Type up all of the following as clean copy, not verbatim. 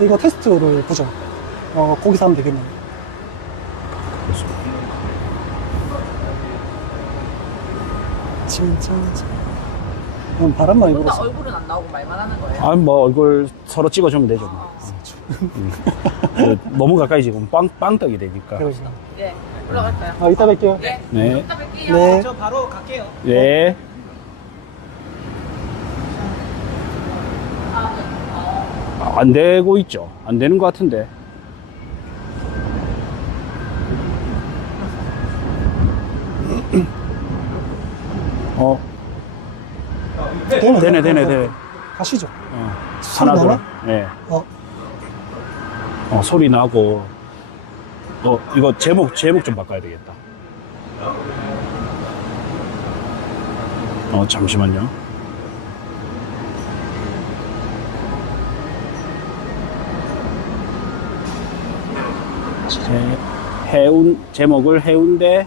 이거 테스트를 보죠. 거기서 하면 되겠네요. 진짜. 바람 많이 둘 다 불었어. 얼굴은 안 나오고 말만 하는 거예요? 아니 뭐 얼굴 서로 찍어주면 되죠. 뭐. 너무 가까이 지금 빵떡이 되니까. 그러죠. 네. 올라갈까요? 이따 뵐게요. 네. 네. 이따 뵐게요. 네. 저 바로 갈게요. 네. 안 되고 있죠. 안 되는 것 같은데. 되네. 가시죠. 하나, 둘. 나나? 네. 어, 소리 나고. 이거 제목 좀 바꿔야 되겠다. 잠시만요. 제목을 해운대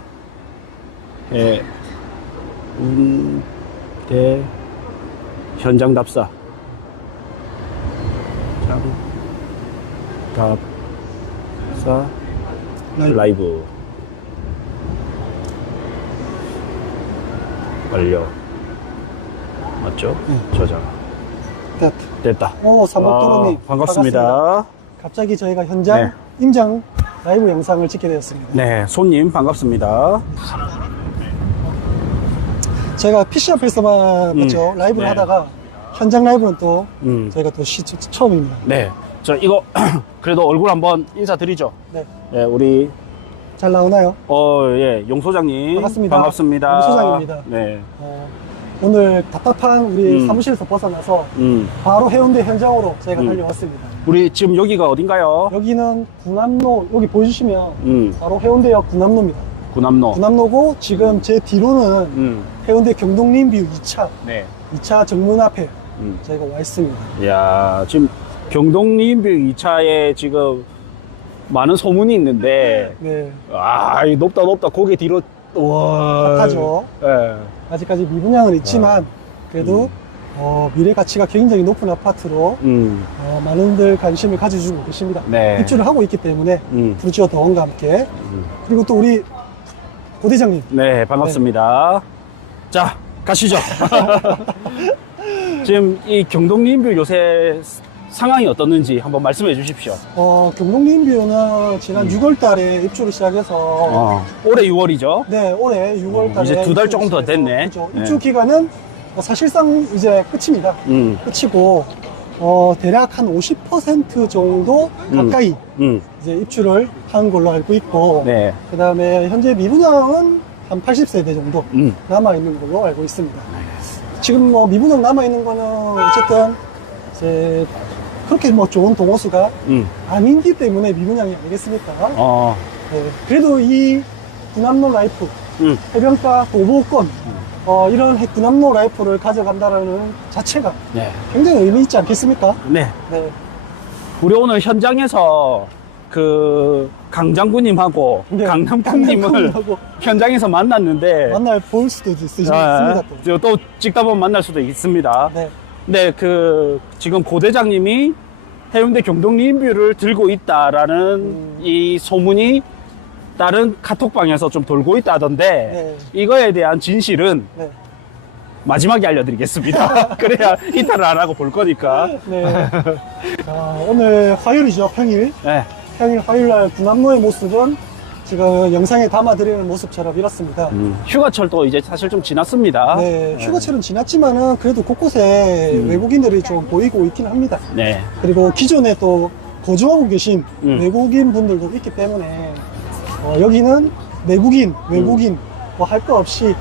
현장 답사. 답사 라이브 완료. 맞죠? 저장. 됐다. 삼목도로님. 반갑습니다. 갑자기 저희가 현장 네. 임장 라이브 영상을 찍게 되었습니다. 네, 손님 반갑습니다. 제가 PC 앞에서만 맞죠? 라이브를 네. 하다가 현장 라이브는 또 저희가 또 처음입니다. 네, 저 이거 그래도 얼굴 한번 인사드리죠. 네. 네, 우리 잘 나오나요? 예, 용 소장님 반갑습니다. 반갑습니다. 용 소장입니다. 네. 오늘 답답한 우리 사무실에서 벗어나서 바로 해운대 현장으로 저희가 달려왔습니다. 우리 지금 여기가 어딘가요? 여기는 구남로, 여기 보여주시면 바로 해운대역 구남로입니다. 구남로. 구남로고 지금 제 뒤로는 해운대 경동림뷰 2차, 네. 2차 정문 앞에 저희가 와 있습니다. 이야, 지금 경동림뷰 2차에 지금 많은 소문이 있는데, 네. 이 높다. 고개 뒤로, 와. 하죠. 예. 아직까지 미분양은 있지만 그래도 미래 가치가 굉장히 높은 아파트로 많은들 관심을 가져주고 계십니다. 네. 입주를 하고 있기 때문에 부르지오 더원과 함께 그리고 또 우리 고대장님 네, 반갑습니다. 자, 가시죠. 지금 이 경동림뷰 요새 상황이 어떻는지 한번 말씀해 주십시오. 경동림뷰는 지난 6월 달에 입주를 시작해서 올해 6월이죠? 네, 올해 6월 달에 이제 2달 조금 더 됐네. 그렇죠. 네. 입주 기간은 사실상 이제 끝입니다. 끝이고 대략 한 50% 정도 가까이 이제 입주를 한 걸로 알고 있고 네. 그 다음에 현재 미분양은 한 80세대 정도 남아있는 걸로 알고 있습니다. 지금 뭐 미분양 남아있는 거는 어쨌든 이제 그렇게 뭐 좋은 동호수가 아니기 때문에 미분양이 아니겠습니까? 네. 그래도 이 구남로 라이프, 해변가 도보권, 이런 구남로 라이프를 가져간다는 자체가 네. 굉장히 의미 있지 않겠습니까? 네. 네. 우리 오늘 현장에서 그 강장군님하고 네, 강남군님을 강남군님하고 현장에서 만났는데 만날 볼 수도 있습니다. 또 찍다 보면 만날 수도 있습니다. 네. 네, 지금 고대장님이 해운대 경동림뷰를 들고 있다라는 이 소문이 다른 카톡방에서 좀 돌고 있다던데 이거에 대한 진실은 마지막에 알려드리겠습니다. 그래야 이탈을 안 하고 볼 거니까. 네. 자, 오늘 화요일이죠, 평일. 네. 평일 화요일날 구남로의 모습은 지금 영상에 담아드리는 모습처럼 이렇습니다. 휴가철도 이제 사실 좀 지났습니다. 네, 휴가철은 지났지만은 그래도 곳곳에 외국인들이 좀 보이고 있긴 합니다. 네. 그리고 기존에 또 거주하고 계신 외국인 분들도 있기 때문에 여기는 내국인, 외국인 뭐 할 거 없이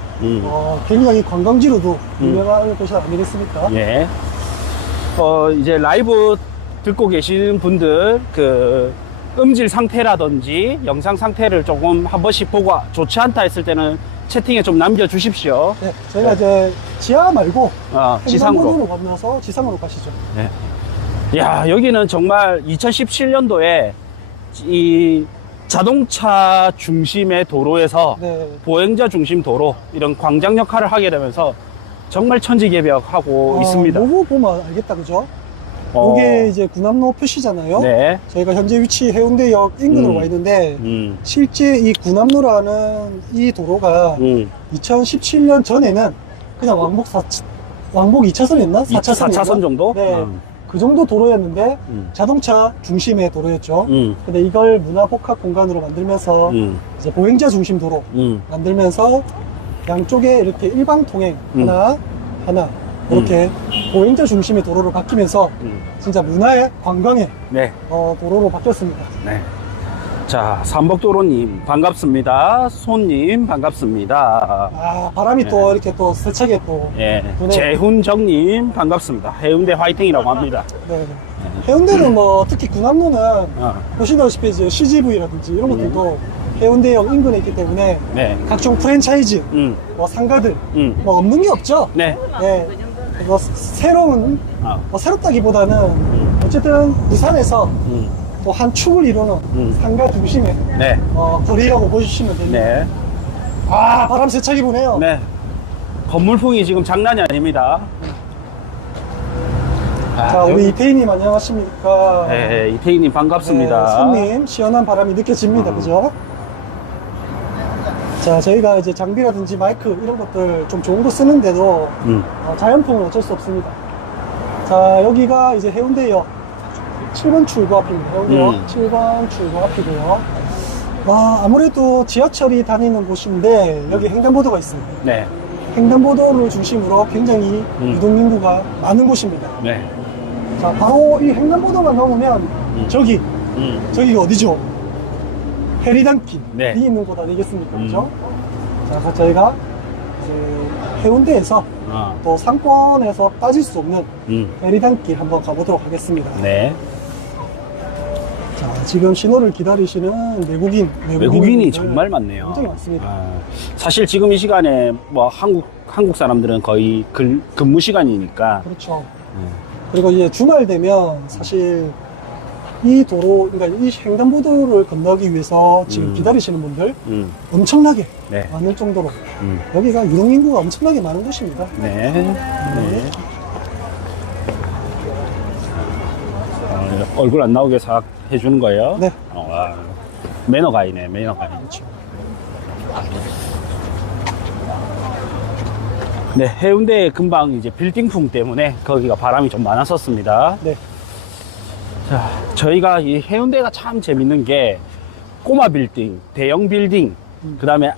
굉장히 관광지로도 유명한 곳이 아니겠습니까? 예. 이제 라이브 듣고 계시는 분들 음질 상태라든지 영상 상태를 조금 한 번씩 보고 좋지 않다 했을 때는 채팅에 좀 남겨주십시오. 네, 저희가 이제 지하 말고 지상으로 횡단보도로 건너서 지상으로 가시죠. 네. 야, 여기는 정말 2017년도에 이 자동차 중심의 도로에서 보행자 중심 도로 이런 광장 역할을 하게 되면서 정말 천지개벽하고 있습니다. 로고 보면 알겠다, 그죠? 이게 이제 군함로 표시잖아요. 네. 저희가 현재 위치 해운대역 인근으로 와 있는데 실제 이 군함로라는 이 도로가 2017년 전에는 그냥 왕복 2차선이었나? 4차선 정도? 네. 그 정도 도로였는데 자동차 중심의 도로였죠. 근데 이걸 문화복합 공간으로 만들면서 이제 보행자 중심 도로 만들면서 양쪽에 이렇게 일방 통행 하나 이렇게 보행자 중심의 도로로 바뀌면서 진짜 문화의 관광의 네. 도로로 바뀌었습니다. 네. 자, 삼복도로님 반갑습니다. 손님 반갑습니다. 아, 바람이 또 이렇게 또 세차게 또 예. 부네요. 재훈정님 반갑습니다. 해운대 화이팅이라고 합니다. 네. 해운대는 뭐 특히 군함로는 어. 보시다시피 이제 CGV라든지 이런 것들도 해운대역 인근에 있기 때문에 네. 각종 프랜차이즈, 뭐 상가들 뭐 없는 게 없죠. 네. 네. 뭐 새로운 뭐 새롭다기보다는 어쨌든 부산에서 또 한 축을 이루는 상가 중심의 네. 거리라고 보시면 됩니다. 네. 아, 바람 세차게 부네요. 네. 건물풍이 지금 장난이 아닙니다. 자, 우리 이태희님 안녕하십니까? 네, 이태희님 반갑습니다. 네, 손님 시원한 바람이 느껴집니다. 그죠? 자, 저희가 이제 장비라든지 마이크 이런 것들 좀 좋은 거 쓰는데도 자연풍은 어쩔 수 없습니다. 자, 여기가 이제 해운대역 7번 출구 앞입니다. 해운대역 7번 출구 앞이고요. 아무래도 지하철이 다니는 곳인데 여기 횡단보도가 있습니다. 네. 횡단보도를 중심으로 굉장히 이동인구가 많은 곳입니다. 네. 자, 바로 이 횡단보도만 넘으면 저기가 어디죠? 해리단길이 네. 있는 곳 아니겠습니까? 그죠? 자, 그래서 저희가 이제 해운대에서 또 상권에서 빠질 수 없는 해리단길 한번 가보도록 하겠습니다. 네. 자, 지금 신호를 기다리시는 외국인이 정말 많네요. 굉장히 많습니다. 사실 지금 이 시간에 뭐 한국 사람들은 거의 근무 시간이니까. 그렇죠. 그리고 이제 주말 되면 사실 이 도로, 그러니까 이 횡단보도를 건너기 위해서 지금 기다리시는 분들 엄청나게 네. 많을 정도로 여기가 유동인구가 엄청나게 많은 곳입니다. 네. 네. 얼굴 안 나오게 싹 해주는 거예요? 네. 매너가이네, 매너가이. 네, 해운대 금방 이제 빌딩풍 때문에 거기가 바람이 좀 많았었습니다. 네. 자, 저희가 이 해운대가 참 재밌는 게 꼬마 빌딩, 대형 빌딩, 그 다음에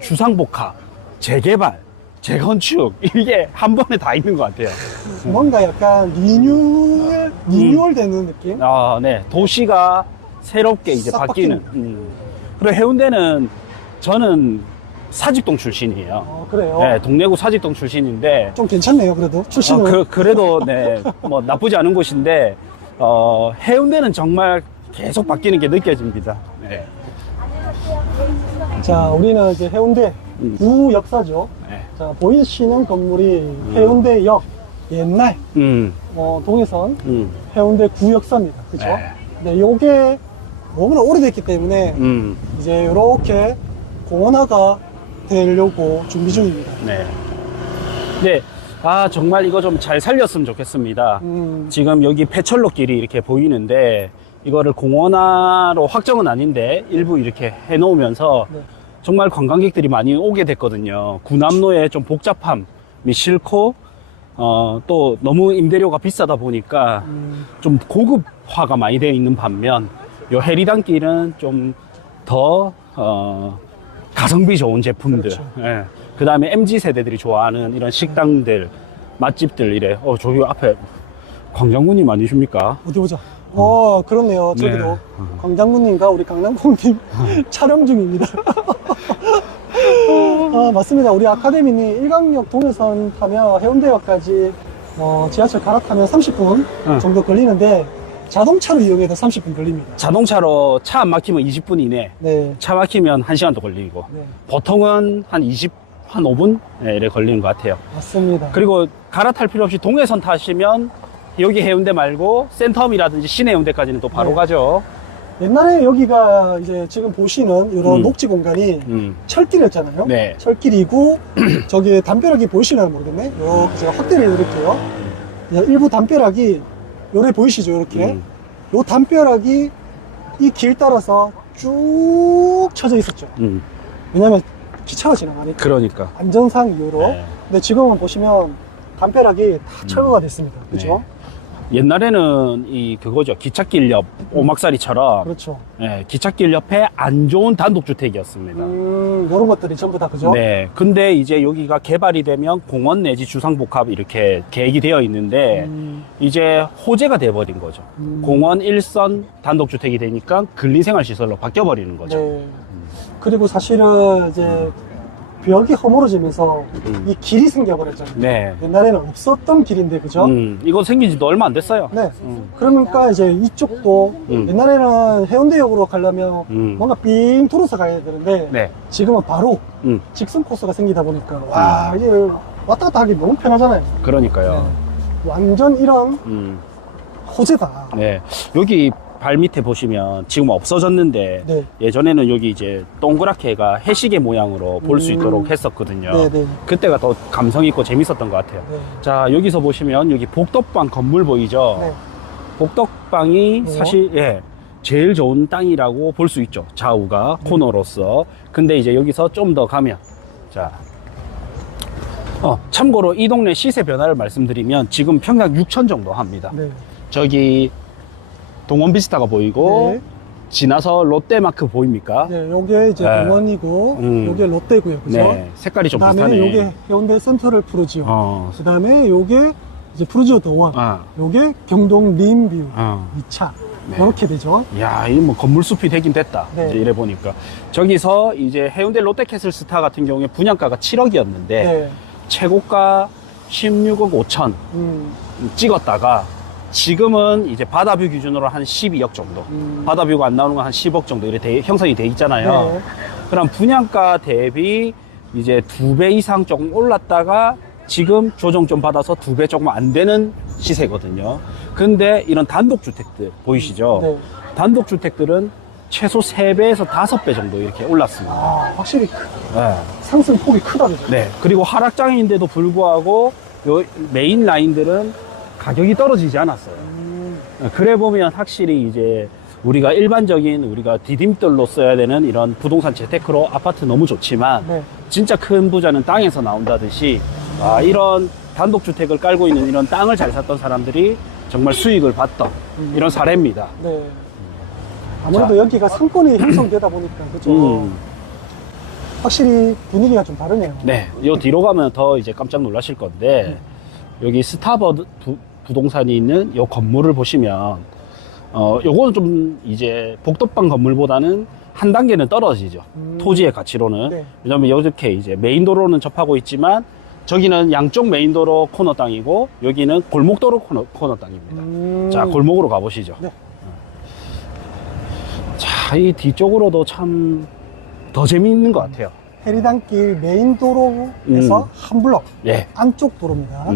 주상복합, 재개발, 재건축, 이게 한 번에 다 있는 것 같아요. 뭔가 약간 리뉴얼 되는 느낌? 네. 도시가 새롭게 이제 싹 바뀌는. 그리고 해운대는 저는 사직동 출신이에요. 그래요? 네, 동래구 사직동 출신인데. 좀 괜찮네요, 그래도. 출신은. 그래도, 네, 뭐 나쁘지 않은 곳인데, 해운대는 정말 계속 바뀌는 게 느껴집니다. 네. 자, 우리는 이제 해운대 구 역사죠. 네. 자, 보이시는 건물이 해운대역 옛날 동해선 해운대 구 역사입니다. 그죠? 네. 네, 요게 너무나 오래됐기 때문에 이제 이렇게 공원화가 되려고 준비 중입니다. 네. 네. 정말 이거 좀 잘 살렸으면 좋겠습니다. 지금 여기 패철로 길이 이렇게 보이는데 이거를 공원화로 확정은 아닌데 일부 이렇게 해놓으면서 네. 정말 관광객들이 많이 오게 됐거든요. 군함로에 좀 복잡함이 싫고 또 너무 임대료가 비싸다 보니까 좀 고급화가 많이 되어 있는 반면 요 해리단길은 좀 더 가성비 좋은 제품들, 그렇죠. 예. 그 다음에 MZ 세대들이 좋아하는 이런 식당들, 맛집들 이래. 저기 앞에 광장군님 아니십니까? 어디 보자. 그렇네요. 저기도 네. 광장군님과 우리 강남공님 촬영 중입니다. 맞습니다. 우리 아카데미는 일강역 동해선 타면 해운대역까지 지하철 갈아타면 30분 정도 걸리는데 자동차로 이용해도 30분 걸립니다. 자동차로 차 안 막히면 20분 이내, 네. 차 막히면 1시간도 걸리고, 네. 보통은 한 5분? 네, 이래 걸리는 것 같아요. 맞습니다. 그리고 갈아탈 필요 없이 동해선 타시면 여기 해운대 말고 센텀이라든지 시내 해운대까지는 또 바로 네. 가죠. 옛날에 여기가 이제 지금 보시는 이런 녹지 공간이 철길이었잖아요. 네. 철길이고 저기 담벼락이 보이시나요 모르겠네. 이렇게 제가 확대를 해드릴게요. 일부 담벼락이 요래 보이시죠? 이렇게. 요 담벼락이 이 길 따라서 쭉 쳐져 있었죠. 왜냐면 기차가 지나가니까. 그러니까. 안전상 이유로. 네. 근데 지금은 보시면 담벼락이 다 철거가 됐습니다. 그죠? 옛날에는 그거죠. 기찻길 옆 오막살이처럼. 그렇죠. 예, 기찻길 옆에 안 좋은 단독주택이었습니다. 요런 것들이 전부 다 그죠? 네. 근데 이제 여기가 개발이 되면 공원 내지 주상복합 이렇게 계획이 되어 있는데, 이제 호재가 돼버린 거죠. 공원 1선 단독주택이 되니까 근린생활시설로 바뀌어버리는 거죠. 네. 그리고 사실은 이제 벽이 허물어지면서 이 길이 생겨버렸잖아요. 네. 옛날에는 없었던 길인데, 그죠? 이거 생긴 지도 얼마 안 됐어요. 네. 그러니까 이제 이쪽도 옛날에는 해운대역으로 가려면 뭔가 삥 돌아서 가야 되는데 네. 지금은 바로 직선 코스가 생기다 보니까 와, 이제 왔다 갔다 하기 너무 편하잖아요. 그러니까요. 완전 이런 호재다. 네. 여기 발 밑에 보시면 지금 없어졌는데 네. 예전에는 여기 이제 동그랗게가 해시계 모양으로 볼 수 있도록 했었거든요. 네, 네. 그때가 더 감성 있고 재밌었던 것 같아요. 네. 자, 여기서 보시면 여기 복덕방 건물 보이죠? 네. 복덕방이 사실 제일 좋은 땅이라고 볼 수 있죠. 좌우가 코너로서. 근데 이제 여기서 좀 더 가면 자, 참고로 이 동네 시세 변화를 말씀드리면 지금 평당 6천 정도 합니다. 네. 저기 동원비스타가 보이고 네. 지나서 롯데마크 보입니까? 네, 요게 이제 네. 공원이고 요게 롯데고요. 그죠? 네, 색깔이 좀 그다음에 비슷하네. 요게 해운대 센트럴 푸르지오. 어. 그다음에 요게 이제 푸르지오 동원. 아. 요게 경동 림뷰 어. 2차. 네. 이렇게 되죠. 야, 이 뭐 건물숲이 되긴 됐다. 네. 이제 이래 보니까 저기서 이제 해운대 롯데캐슬 스타 같은 경우에 분양가가 7억이었는데 네. 최고가 16억 5천 찍었다가 지금은 이제 바다뷰 기준으로 한 12억 정도. 바다뷰가 안 나오는 건 한 10억 정도 이렇게 형성이 돼 있잖아요. 네. 그럼 분양가 대비 이제 2배 이상 조금 올랐다가 지금 조정 좀 받아서 2배 조금 안 되는 시세거든요. 근데 이런 단독주택들 보이시죠? 네. 단독주택들은 최소 3배에서 5배 정도 이렇게 올랐습니다. 아, 확실히 네. 상승폭이 크다. 그죠? 네. 그리고 하락장인데도 불구하고 요 메인 라인들은 가격이 떨어지지 않았어요. 그래 보면 확실히 이제 우리가 일반적인 우리가 디딤돌로 써야 되는 이런 부동산 재테크로 아파트 너무 좋지만 네. 진짜 큰 부자는 땅에서 나온다듯이 이런 단독주택을 깔고 있는 이런 땅을 잘 샀던 사람들이 정말 수익을 봤던 이런 사례입니다. 네. 아무래도 자. 여기가 상권이 형성되다 보니까 그죠? 확실히 분위기가 좀 다르네요. 네, 요 뒤로 가면 더 이제 깜짝 놀라실 건데 여기 스타버드 부동산이 있는 요 건물을 보시면 요거는 좀 이제 복덕방 건물보다는 한 단계는 떨어지죠. 토지의 가치로는. 네. 왜냐면 이렇게 이제 메인도로는 접하고 있지만 저기는 양쪽 메인도로 코너 땅이고 여기는 골목도로 코너 땅입니다. 자, 골목으로 가보시죠. 네. 자, 이 뒤쪽으로도 참 더 재미있는 것 같아요. 해리단길 메인 도로에서 한 블럭 예. 안쪽 도로입니다.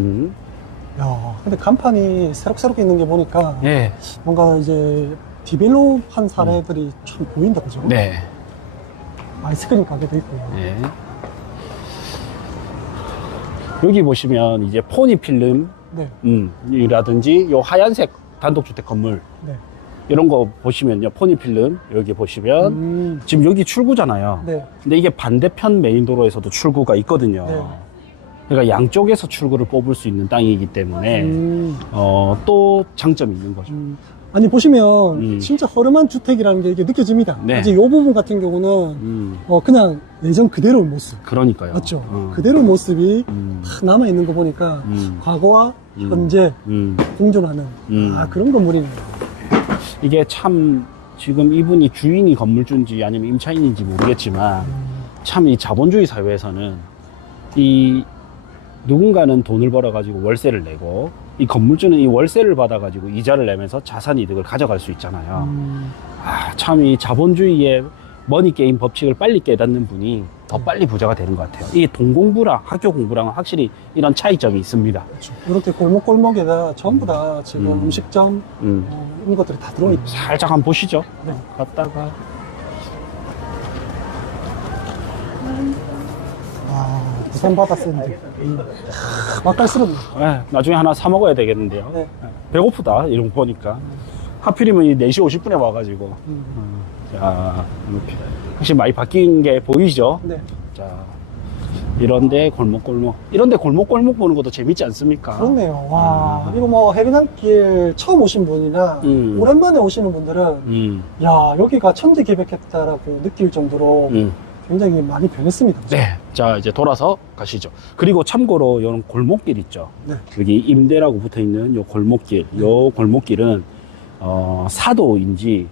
야, 근데 간판이 새록새록 있는 게 보니까 예. 뭔가 이제 디벨롭한 사례들이 참 보인다, 그죠? 네. 아이스크림 가게도 있고요. 예. 여기 보시면 이제 포니필름 네. 이라든지 요 하얀색 단독주택 건물 네. 이런 거 보시면요, 포니필름 여기 보시면 지금 여기 출구잖아요. 네. 근데 이게 반대편 메인도로에서도 출구가 있거든요. 네. 그러니까 양쪽에서 출구를 뽑을 수 있는 땅이기 때문에 또 장점이 있는 거죠. 아니, 보시면 진짜 허름한 주택이라는 게 이게 느껴집니다. 네. 이제 이 부분 같은 경우는 그냥 예전 그대로의 모습. 그러니까요. 맞죠? 그대로의 모습이 다 남아있는 거 보니까 과거와 현재 공존하는 그런 건물이네요. 이게 참 지금 이분이 주인이 건물주인지 아니면 임차인인지 모르겠지만 참 이 자본주의 사회에서는 이 누군가는 돈을 벌어가지고 월세를 내고 이 건물주는 이 월세를 받아가지고 이자를 내면서 자산 이득을 가져갈 수 있잖아요. 참 이 자본주의의 머니게임 법칙을 빨리 깨닫는 분이 더 빨리 부자가 되는 것 같아요. 이 동공부랑 학교 공부랑은 확실히 이런 차이점이 있습니다. 그렇죠. 이렇게 골목골목에다 전부 다 지금 음식점 이런 것들이 다 들어있죠. 살짝 한번 보시죠. 네. 갔다가 부산 바다 샌드. 맛깔스럽네. 네, 나중에 하나 사 먹어야 되겠는데요. 네. 배고프다, 이런 거 보니까. 하필이면 이 4시 50분에 와가지고. 자, 이렇게. 확실히 많이 바뀐 게 보이죠? 네. 자, 이런데 골목골목. 이런데 골목골목 보는 것도 재밌지 않습니까? 그렇네요. 와, 이거 뭐 해리단길 처음 오신 분이나 오랜만에 오시는 분들은 야, 여기가 천지개벽했다라고 느낄 정도로 굉장히 많이 변했습니다. 그죠? 네. 자, 이제 돌아서 가시죠. 그리고 참고로 이런 골목길 있죠. 네. 여기 임대라고 붙어 있는 요 골목길. 요 골목길은, 사도인지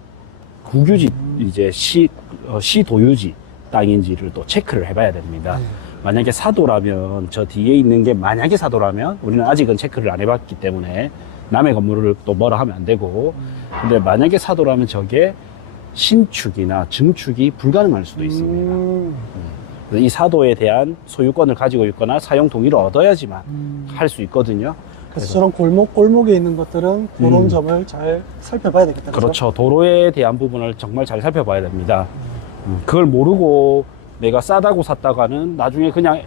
국유지, 이제 시도유지 땅인지를 또 체크를 해봐야 됩니다. 만약에 사도라면, 저 뒤에 있는 게 만약에 사도라면, 우리는 아직은 체크를 안 해봤기 때문에 남의 건물을 또 뭐라 하면 안 되고, 근데 만약에 사도라면 저게 신축이나 증축이 불가능할 수도 있습니다. 그래서 이 사도에 대한 소유권을 가지고 있거나 사용 동의를 얻어야지만 할 수 있거든요. 그래서 저런 골목에 있는 것들은 그런 점을 잘 살펴봐야 되겠다. 그죠? 그렇죠. 도로에 대한 부분을 정말 잘 살펴봐야 됩니다. 그걸 모르고 내가 싸다고 샀다가는 나중에 그냥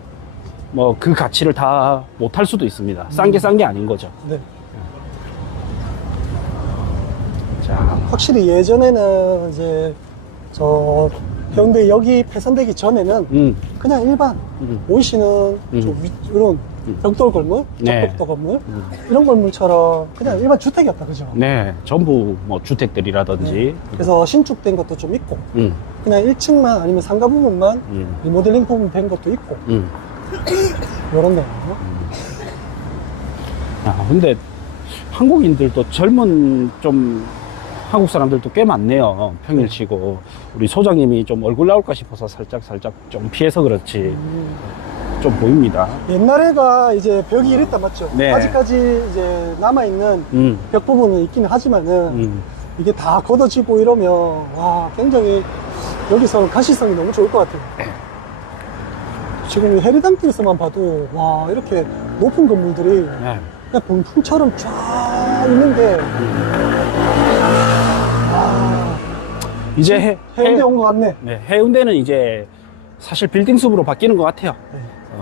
뭐 그 가치를 다 못할 수도 있습니다. 싼 게 아닌 거죠. 네. 자, 확실히 예전에는 이제 저 해운대 여기 폐선되기 전에는 그냥 일반 보이시는 이런 벽돌 건물, 네. 적벽돌 건물 이런 건물처럼 그냥 일반 주택이었다, 그죠? 네, 전부 뭐 주택들이라든지. 네. 그래서 신축된 것도 좀 있고 그냥 1층만 아니면 상가 부분만 리모델링 부분 된 것도 있고 요런데요. 아, 근데 한국인들도 젊은 좀 한국 사람들도 꽤 많네요. 평일치고. 우리 소장님이 좀 얼굴 나올까 싶어서 살짝 좀 피해서 그렇지. 좀 보입니다. 옛날에가 이제 벽이 이랬다, 맞죠? 네. 아직까지 이제 남아있는 벽 부분은 있기는 하지만은 이게 다 걷어지고 이러면 와, 굉장히 여기서 가시성이 너무 좋을 것 같아요. 지금 이 해리단길에서만 봐도 와, 이렇게 높은 건물들이 네. 그냥 봉풍처럼 쫙 있는데 이제 해운대 온 것 같네. 네, 해운대는 이제 사실 빌딩 숲으로 바뀌는 것 같아요.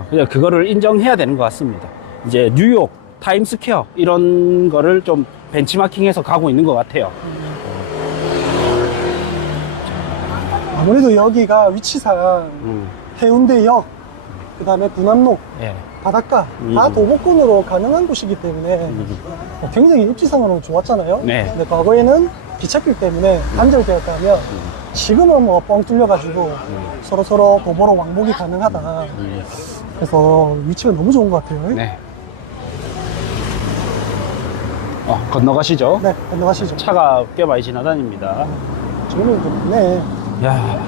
그냥 그거를 인정해야 되는 것 같습니다. 이제 뉴욕, 타임스퀘어 이런 거를 좀 벤치마킹해서 가고 있는 것 같아요. 아무래도 여기가 위치상 해운대역, 그 다음에 분암로, 예. 바닷가 다 도보권으로 가능한 곳이기 때문에 굉장히 입지상으로 좋았잖아요. 네. 근데 과거에는 기찻길 때문에 단절되었다면 지금은 뭐 뻥 뚫려가지고 서로 도보로 왕복이 가능하다. 그래서 위치가 너무 좋은 것 같아요. 네. 건너가시죠. 네, 건너가시죠. 차가 꽤 많이 지나다닙니다. 정말 좋네. 야,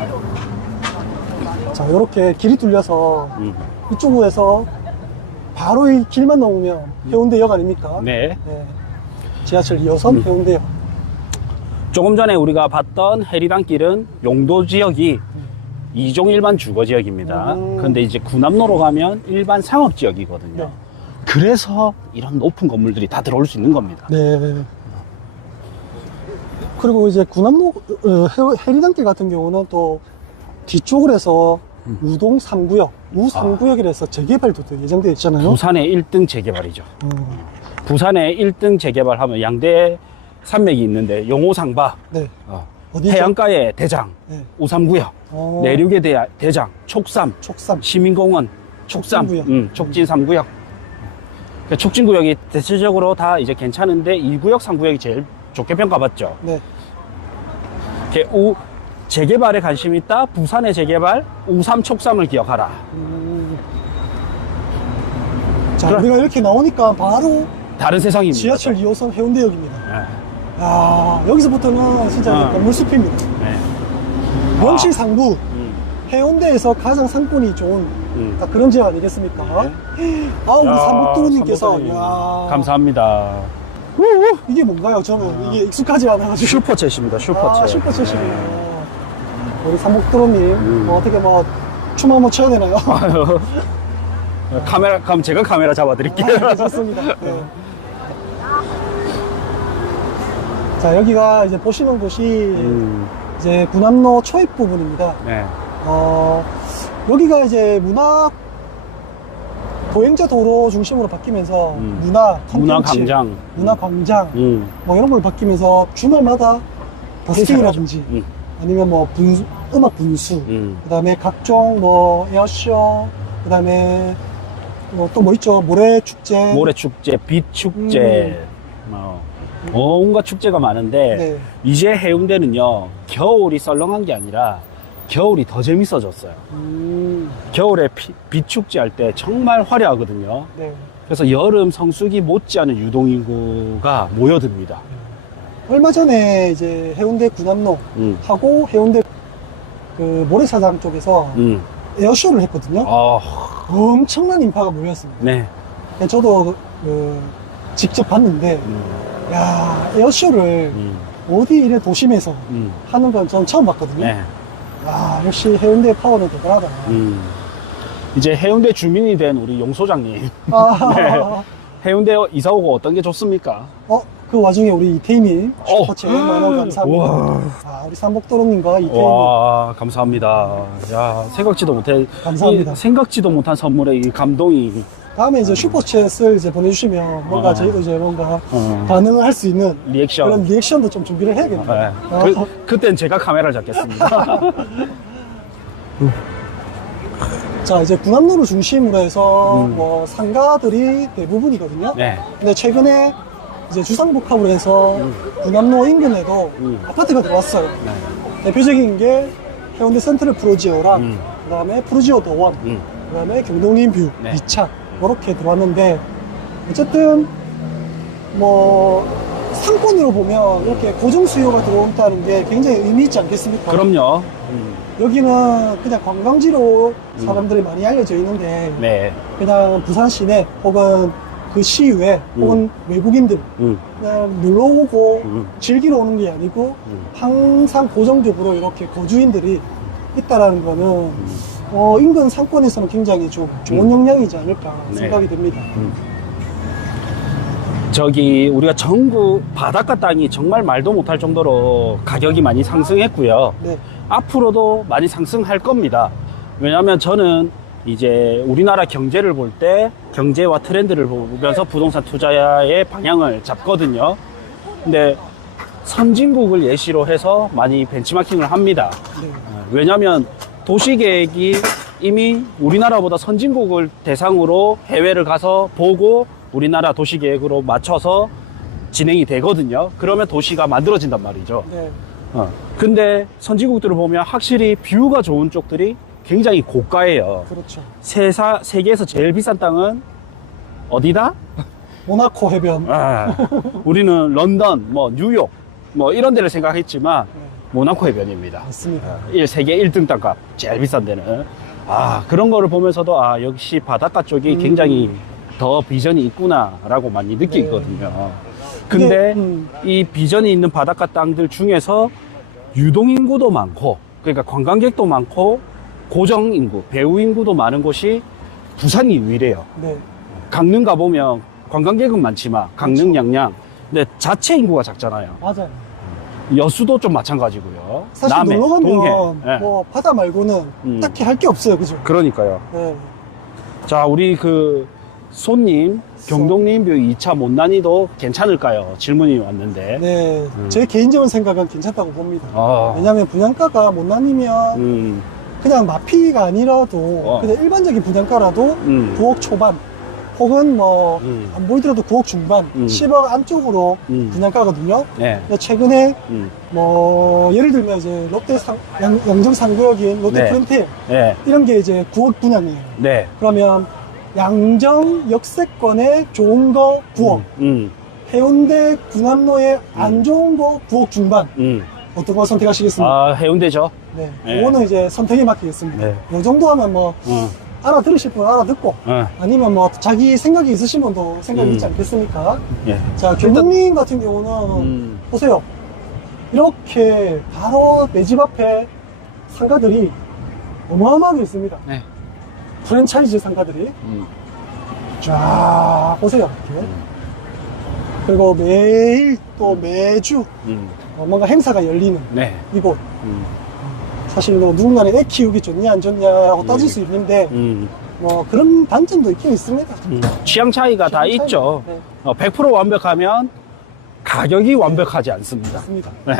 자, 이렇게 길이 뚫려서 이쪽으로해서 바로 이 길만 넘으면 해운대역 아닙니까? 네. 네. 지하철 2호선 해운대역. 조금 전에 우리가 봤던 해리단길은 용도 지역이 이종 일반 주거 지역입니다. 그런데 이제 구남로로 가면 일반 상업 지역이거든요. 네. 그래서 이런 높은 건물들이 다 들어올 수 있는 겁니다. 네. 그리고 이제 구남로, 해리단길 같은 경우는 또 뒤쪽을 해서 우동 3구역, 우3구역이라서 재개발도 또 예정되어 있잖아요. 부산의 1등 재개발이죠. 부산의 1등 재개발하면 양대 산맥이 있는데 용호상바, 네. 어디죠? 해안가의 대장, 네. 우삼구역, 내륙의 대장, 촉삼, 시민공원, 촉삼, 촉진구역. 촉진 3구역. 촉진구역이 대체적으로 다 이제 괜찮은데 2구역, 3구역이 제일 좋게 평가받죠. 네. 이렇게 재개발에 관심 있다. 부산의 재개발, 우삼, 촉삼을 기억하라. 자, 우리가 이렇게 나오니까 바로 다른 세상입니다. 지하철 2호선 해운대역입니다. 네. 아, 여기서부터는 진짜 건물숲입니다. 네. 명실상부 해운대에서 가장 상권이 좋은 딱 그런 지역 아니겠습니까? 우리 삼복도로님께서 감사합니다. 이게 뭔가요? 저는 이게 익숙하지 않아가지고. 슈퍼챗입니다. 슈퍼챗. 슈퍼챗이네요. 우리 삼복도로님 어떻게 뭐 춤 한번 춰야 되나요? 그럼 제가 카메라 잡아드릴게요. 네, 좋습니다. 네. 자, 여기가 이제 보시는 곳이 이제 구남로 초입 부분입니다. 네. 여기가 이제 문학 보행자 도로 중심으로 바뀌면서 문화 컨텐츠, 문화 광장. 문화 광장 뭐 이런 걸 바뀌면서 주말마다 버스킹이라든지 아니면 뭐 음악 분수, 그다음에 각종 뭐 에어쇼, 그다음에 또 뭐 있죠? 모래 축제. 모래 축제, 빛 축제, 온갖 축제가 많은데 네. 이제 해운대는요 겨울이 썰렁한 게 아니라 겨울이 더 재밌어졌어요. 겨울에 빛 축제 할 때 정말 화려하거든요. 네. 그래서 여름 성수기 못지않은 유동인구가 모여듭니다. 얼마 전에 이제 해운대 군함로 하고 해운대 그 모래사장 쪽에서 에어쇼를 했거든요. 엄청난 인파가 모였습니다. 네. 저도 직접 봤는데, 야, 에어쇼를 어디 이래 도심에서 하는 건 전 처음 봤거든요. 네. 야, 역시 해운대 파워는 대단하다. 이제 해운대 주민이 된 우리 용 소장님. 아, 네. 해운대 이사 오고 어떤 게 좋습니까? 그 와중에 우리 이태희님 슈퍼챗 만원 감사합니다. 우와. 아, 우리 삼복도로님과 이태희님. 와, 감사합니다. 야, 생각지도 못해. 감사합니다. 생각지도 못한 선물의 이 감동이. 다음에 이제 슈퍼챗을 이제 보내주시면 뭔가 저희도 이제 뭔가 반응을 할 수 있는 리액션. 그런 리액션도 좀 준비를 해야겠네요. 네. 그땐 제가 카메라를 잡겠습니다. 자, 이제 군함로를 중심으로 해서 뭐 상가들이 대부분이거든요. 네. 근데 최근에 이제 주상복합으로 해서 군함로 인근에도 아파트가 들어왔어요. 대표적인 게 해운대 센트럴 프루지오랑 그다음에 프루지오 도원, 그다음에 경동인뷰 네. 2차 이렇게 들어왔는데 어쨌든 뭐 상권으로 보면 이렇게 고정 수요가 들어온다는 게 굉장히 의미 있지 않겠습니까? 그럼요. 여기는 그냥 관광지로 사람들이 많이 알려져 있는데 네. 그냥 부산 시내 혹은 그 시외 혹은 외국인들 그냥 놀러 오고 즐기러 오는 게 아니고 항상 고정적으로 이렇게 거주인들이 있다라는 거는 인근 상권에서는 굉장히 좀 좋은 영향이지 않을까 네. 생각이 듭니다. 저기 우리가 전국 바닷가 땅이 정말 말도 못할 정도로 가격이 많이 상승했고요. 네. 앞으로도 많이 상승할 겁니다. 왜냐하면 저는 이제 우리나라 경제를 볼 때 경제와 트렌드를 보면서 부동산 투자의 방향을 잡거든요. 근데 선진국을 예시로 해서 많이 벤치마킹을 합니다. 네. 왜냐하면 도시계획이 이미 우리나라보다 선진국을 대상으로 해외를 가서 보고 우리나라 도시계획으로 맞춰서 진행이 되거든요. 그러면 도시가 만들어진단 말이죠. 네. 근데 선진국들을 보면 확실히 뷰가 좋은 쪽들이 굉장히 고가예요. 그렇죠. 세계에서 제일 비싼 땅은 어디다? 모나코 해변. 우리는 런던, 뭐 뉴욕, 뭐 이런 데를 생각했지만 모나코 해변입니다. 맞습니다. 세계 1등 땅값 제일 비싼 데는. 그런 거를 보면서도 역시 바닷가 쪽이 굉장히 더 비전이 있구나라고 많이 느끼거든요. 근데 이 비전이 있는 바닷가 땅들 중에서 유동인구도 많고, 그러니까 관광객도 많고, 고정인구, 배우인구도 많은 곳이 부산이 유일해요. 네. 강릉 가보면 관광객은 많지만, 강릉, 양양. 근데 자체 인구가 작잖아요. 맞아요. 여수도 좀 마찬가지고요. 사실 남해, 놀러 가면 동해. 예. 뭐 바다 말고는 딱히 할 게 없어요, 그죠? 그러니까요. 네. 자, 우리 그 손님, 경동림뷰 2차 못난이도 괜찮을까요? 질문이 왔는데. 네, 제 개인적인 생각은 괜찮다고 봅니다. 아. 왜냐하면 분양가가 못 나뉘면 그냥 마피가 아니라도 그냥 일반적인 분양가라도 9억 초반 혹은 뭐 안 보이더라도 9억 중반, 10억 안쪽으로 분양가거든요. 네. 근데 최근에 뭐 예를 들면 이제 롯데 영정 상구역인 롯데 네. 프렌티어 네. 이런 게 이제 9억 분양이에요. 네. 그러면 양정 역세권에 좋은 거 9억, 해운대 군함로에 안 좋은 거 9억 중반. 어떤 거 선택하시겠습니까? 해운대죠. 네, 네. 이거는 이제 선택에 맡기겠습니다. 네. 이 정도 하면 뭐 알아들으실 분 알아듣고 아니면 뭐 자기 생각이 있으신 분도 생각이 있지 않겠습니까? 예. 자, 경동님 같은 경우는 보세요. 이렇게 바로 내 집 앞에 상가들이 어마어마하게 있습니다. 네. 프랜차이즈 상가들이 쫙 보세요. 이렇게. 그리고 매일 또 매주 뭔가 행사가 열리는 네. 이곳. 사실 뭐 누군가는 애 키우기 좋냐 안 좋냐라고 따질 수 있는데 뭐 그런 단점도 있긴 있습니다. 취향 차이가 다 취향 차이. 있죠. 네. 100% 완벽하면 가격이 완벽하지 않습니다. 맞습니다. 네,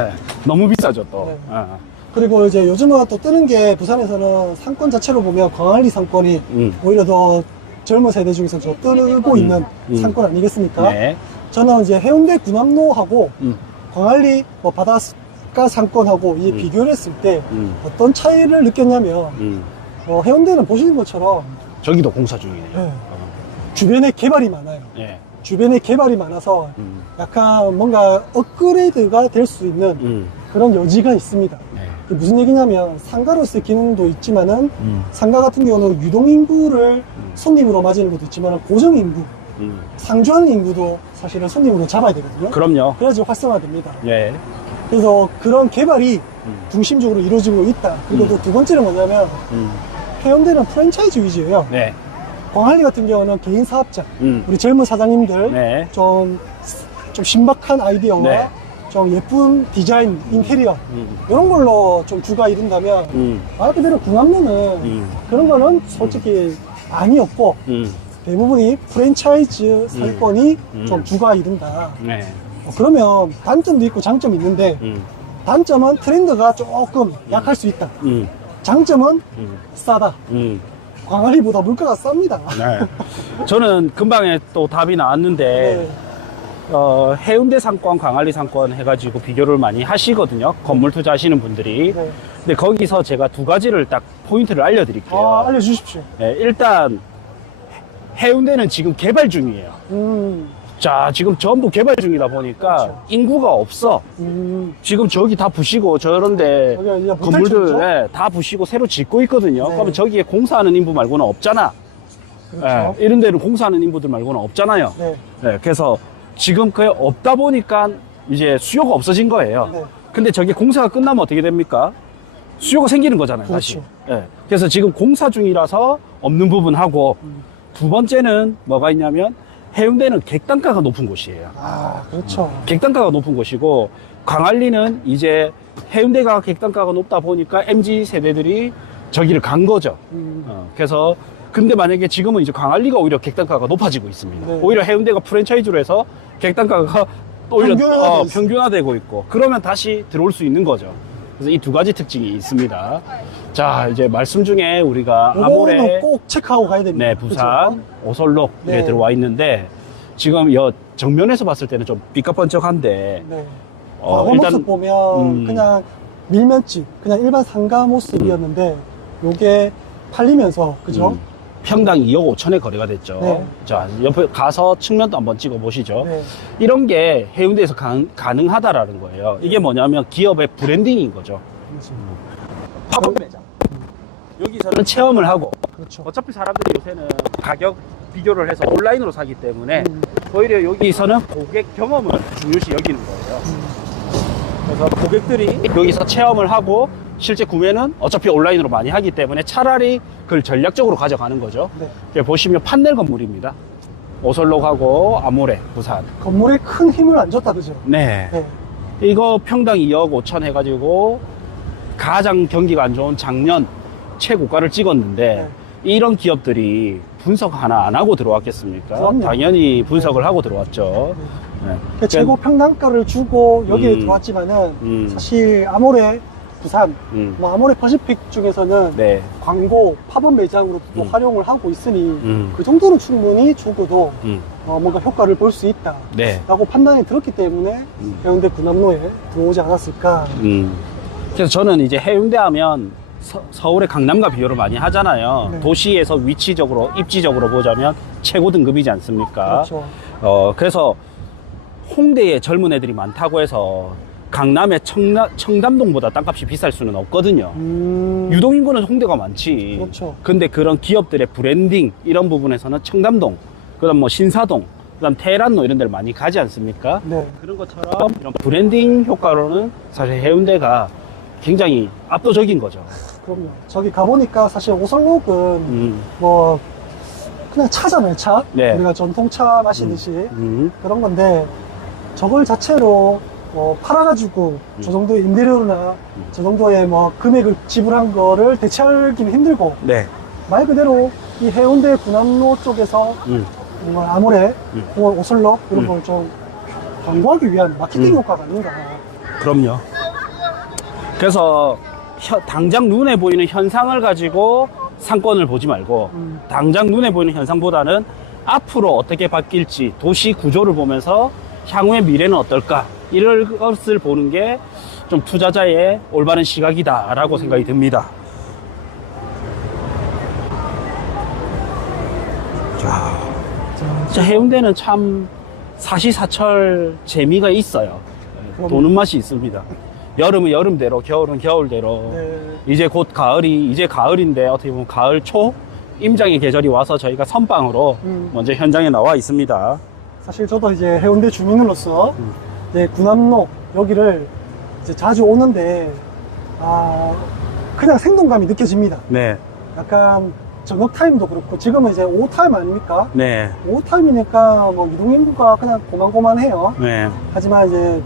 너무 비싸죠 또. 네. 어. 그리고 이제 요즘은 또 뜨는 게 부산에서는 상권 자체로 보면 광안리 상권이 오히려 더 젊은 세대 중에서 더 뜨고 있는 상권 아니겠습니까? 네. 저는 이제 해운대 군함로하고 광안리 뭐 바닷가 상권하고 이 비교를 했을 때 어떤 차이를 느꼈냐면 해운대는 보시는 것처럼 저기도 공사 중이네요. 네, 주변에 개발이 많아요. 네. 주변에 개발이 많아서 약간 뭔가 업그레이드가 될 수 있는 그런 여지가 있습니다. 네. 이게 무슨 얘기냐면 상가로서의 기능도 있지만은 상가 같은 경우는 유동인구를 손님으로 맞이하는 것도 있지만 고정인구, 상주하는 인구도 사실은 손님으로 잡아야 되거든요. 그럼요. 그래야지 활성화됩니다. 예. 그래서 그런 개발이 중심적으로 이루어지고 있다. 그리고 또 두 번째는 뭐냐면 해운대는 프랜차이즈 위주예요. 네. 광안리 같은 경우는 개인 사업자, 음. 우리 젊은 사장님들 네. 좀 신박한 아이디어와 네. 좀 예쁜 디자인, 인테리어 이런 걸로 좀 주가 이룬다면 말 그대로 군함로는 그런 거는 솔직히 아니었고 대부분이 프랜차이즈 상권이 좀 주가 이룬다. 네. 그러면 단점도 있고 장점이 있는데 단점은 트렌드가 조금 약할 수 있다. 장점은 싸다. 광안리보다 물가가 쌉니다. 네. 저는 금방에 또 답이 나왔는데 네. 해운대 상권, 광안리 상권 해가지고 비교를 많이 하시거든요. 건물 투자하시는 분들이. 네. 근데 거기서 제가 두 가지를 딱 포인트를 알려드릴게요. 아, 알려주십시오. 네, 일단 해운대는 지금 개발 중이에요. 자, 지금 전부 개발 중이다 보니까 그렇죠. 인구가 없어. 지금 저기 다 부시고 저런데 여기가 이제 건물들 모텔촌이죠? 네, 다 부시고 새로 짓고 있거든요. 네. 그러면 저기에 공사하는 인부 말고는 없잖아. 그렇죠. 네, 이런 데는 공사하는 인부들 말고는 없잖아요. 네. 네, 그래서 지금 그게 없다 보니까 이제 수요가 없어진 거예요. 네. 근데 저게 공사가 끝나면 어떻게 됩니까? 수요가 생기는 거잖아요, 다시. 그렇죠. 네, 그래서 지금 공사 중이라서 없는 부분하고 두 번째는 뭐가 있냐면 해운대는 객단가가 높은 곳이에요. 아, 그렇죠. 객단가가 높은 곳이고 광안리는 이제 해운대가 객단가가 높다 보니까 MZ 세대들이 저기를 간 거죠. 그래서 근데 만약에 지금은 이제 광안리가 오히려 객단가가 높아지고 있습니다. 네. 오히려 해운대가 프랜차이즈로 해서 객단가가 오히려 평균화되고 있습니다. 평균화되고 있고 그러면 다시 들어올 수 있는 거죠. 그래서 이 두 가지 특징이 있습니다. 자, 이제 말씀 중에 우리가 요거는 아모레 꼭 체크하고 가야 됩니다. 네, 부산 그렇죠? 오설록에 네. 들어와 있는데 지금 정면에서 봤을 때는 좀 삐까뻔쩍한데 네. 과거 모습 보면 그냥 밀면집, 그냥 일반 상가 모습이었는데 요게 팔리면서 그죠? 평당 2억 5천에 거래가 됐죠. 네. 자, 옆에 가서 측면도 한번 찍어 보시죠. 네. 이런 게 해운대에서 가능하다라는 거예요. 이게 뭐냐면 기업의 브랜딩인 거죠. 팝업 매장. 여기서는 체험을 하고 그렇죠. 어차피 사람들이 요새는 가격 비교를 해서 온라인으로 사기 때문에 오히려 여기서는 고객 경험을 중요시 여기는 거예요. 그래서 고객들이 여기서 체험을 하고 실제 구매는 어차피 온라인으로 많이 하기 때문에 차라리 그걸 전략적으로 가져가는 거죠. 네. 여기 보시면 판넬 건물입니다. 오설록하고 아모레, 부산. 건물에 큰 힘을 안 줬다 그죠? 네. 네. 이거 평당 2억 5천 해가지고 가장 경기가 안 좋은 작년 최고가를 찍었는데 네. 이런 기업들이 분석 하나 안 하고 들어왔겠습니까? 그럼요. 당연히 분석을 하고 들어왔죠. 네. 그 최고 평당가를 주고 여기에 들어왔지만은 사실 아모레 부산, 뭐 아모레 퍼시픽 중에서는 네. 광고 팝업 매장으로 또 활용을 하고 있으니 그 정도는 충분히 주고도 뭔가 효과를 볼 수 있다 네. 라고 판단이 들었기 때문에 해운대 군함로에 들어오지 않았을까. 그래서 저는 이제 해운대 하면 서울의 강남과 비교를 많이 하잖아요. 네. 도시에서 위치적으로, 입지적으로 보자면 최고 등급이지 않습니까? 그렇죠. 그래서 홍대에 젊은 애들이 많다고 해서 강남의 청담동보다 땅값이 비쌀 수는 없거든요. 유동인구는 홍대가 많지. 그렇죠. 근데 그런 기업들의 브랜딩 이런 부분에서는 청담동, 그다음 뭐 신사동, 그다음 테란로 이런 데를 많이 가지 않습니까? 네. 그런 것처럼 이런 브랜딩 효과로는 사실 해운대가 굉장히 압도적인 거죠. 그럼요. 저기 가보니까 사실 오설록은 뭐 그냥 차잖아요, 차. 네. 우리가 전통차 마시듯이 그런 건데 저걸 자체로 팔아가지고 저 정도의 임대료나 저 정도의 뭐 금액을 지불한 거를 대체하기는 힘들고 네. 말 그대로 이 해운대 군함로 쪽에서 뭔가 아모레, 오슬로 이런 걸 좀 광고하기 위한 마케팅 효과가 아닌가. 그럼요. 그래서 당장 눈에 보이는 현상을 가지고 상권을 보지 말고 당장 눈에 보이는 현상보다는 앞으로 어떻게 바뀔지 도시 구조를 보면서 향후의 미래는 어떨까 이런 것을 보는 게 좀 투자자의 올바른 시각이다라고 생각이 듭니다. 자, 해운대는 참 사시사철 재미가 있어요. 도는 맛이 있습니다. 여름은 여름대로, 겨울은 겨울대로. 네. 이제 곧 이제 가을인데 어떻게 보면 가을 초 임장의 계절이 와서 저희가 선방으로 먼저 현장에 나와 있습니다. 사실 저도 이제 해운대 주민으로서 이제 군함로 여기를 이제 자주 오는데 그냥 생동감이 느껴집니다. 네, 약간 저녁 타임도 그렇고 지금은 이제 오후 타임 아닙니까? 네, 오후 타임이니까 뭐 이동인구가 그냥 고만고만해요. 네. 하지만 이제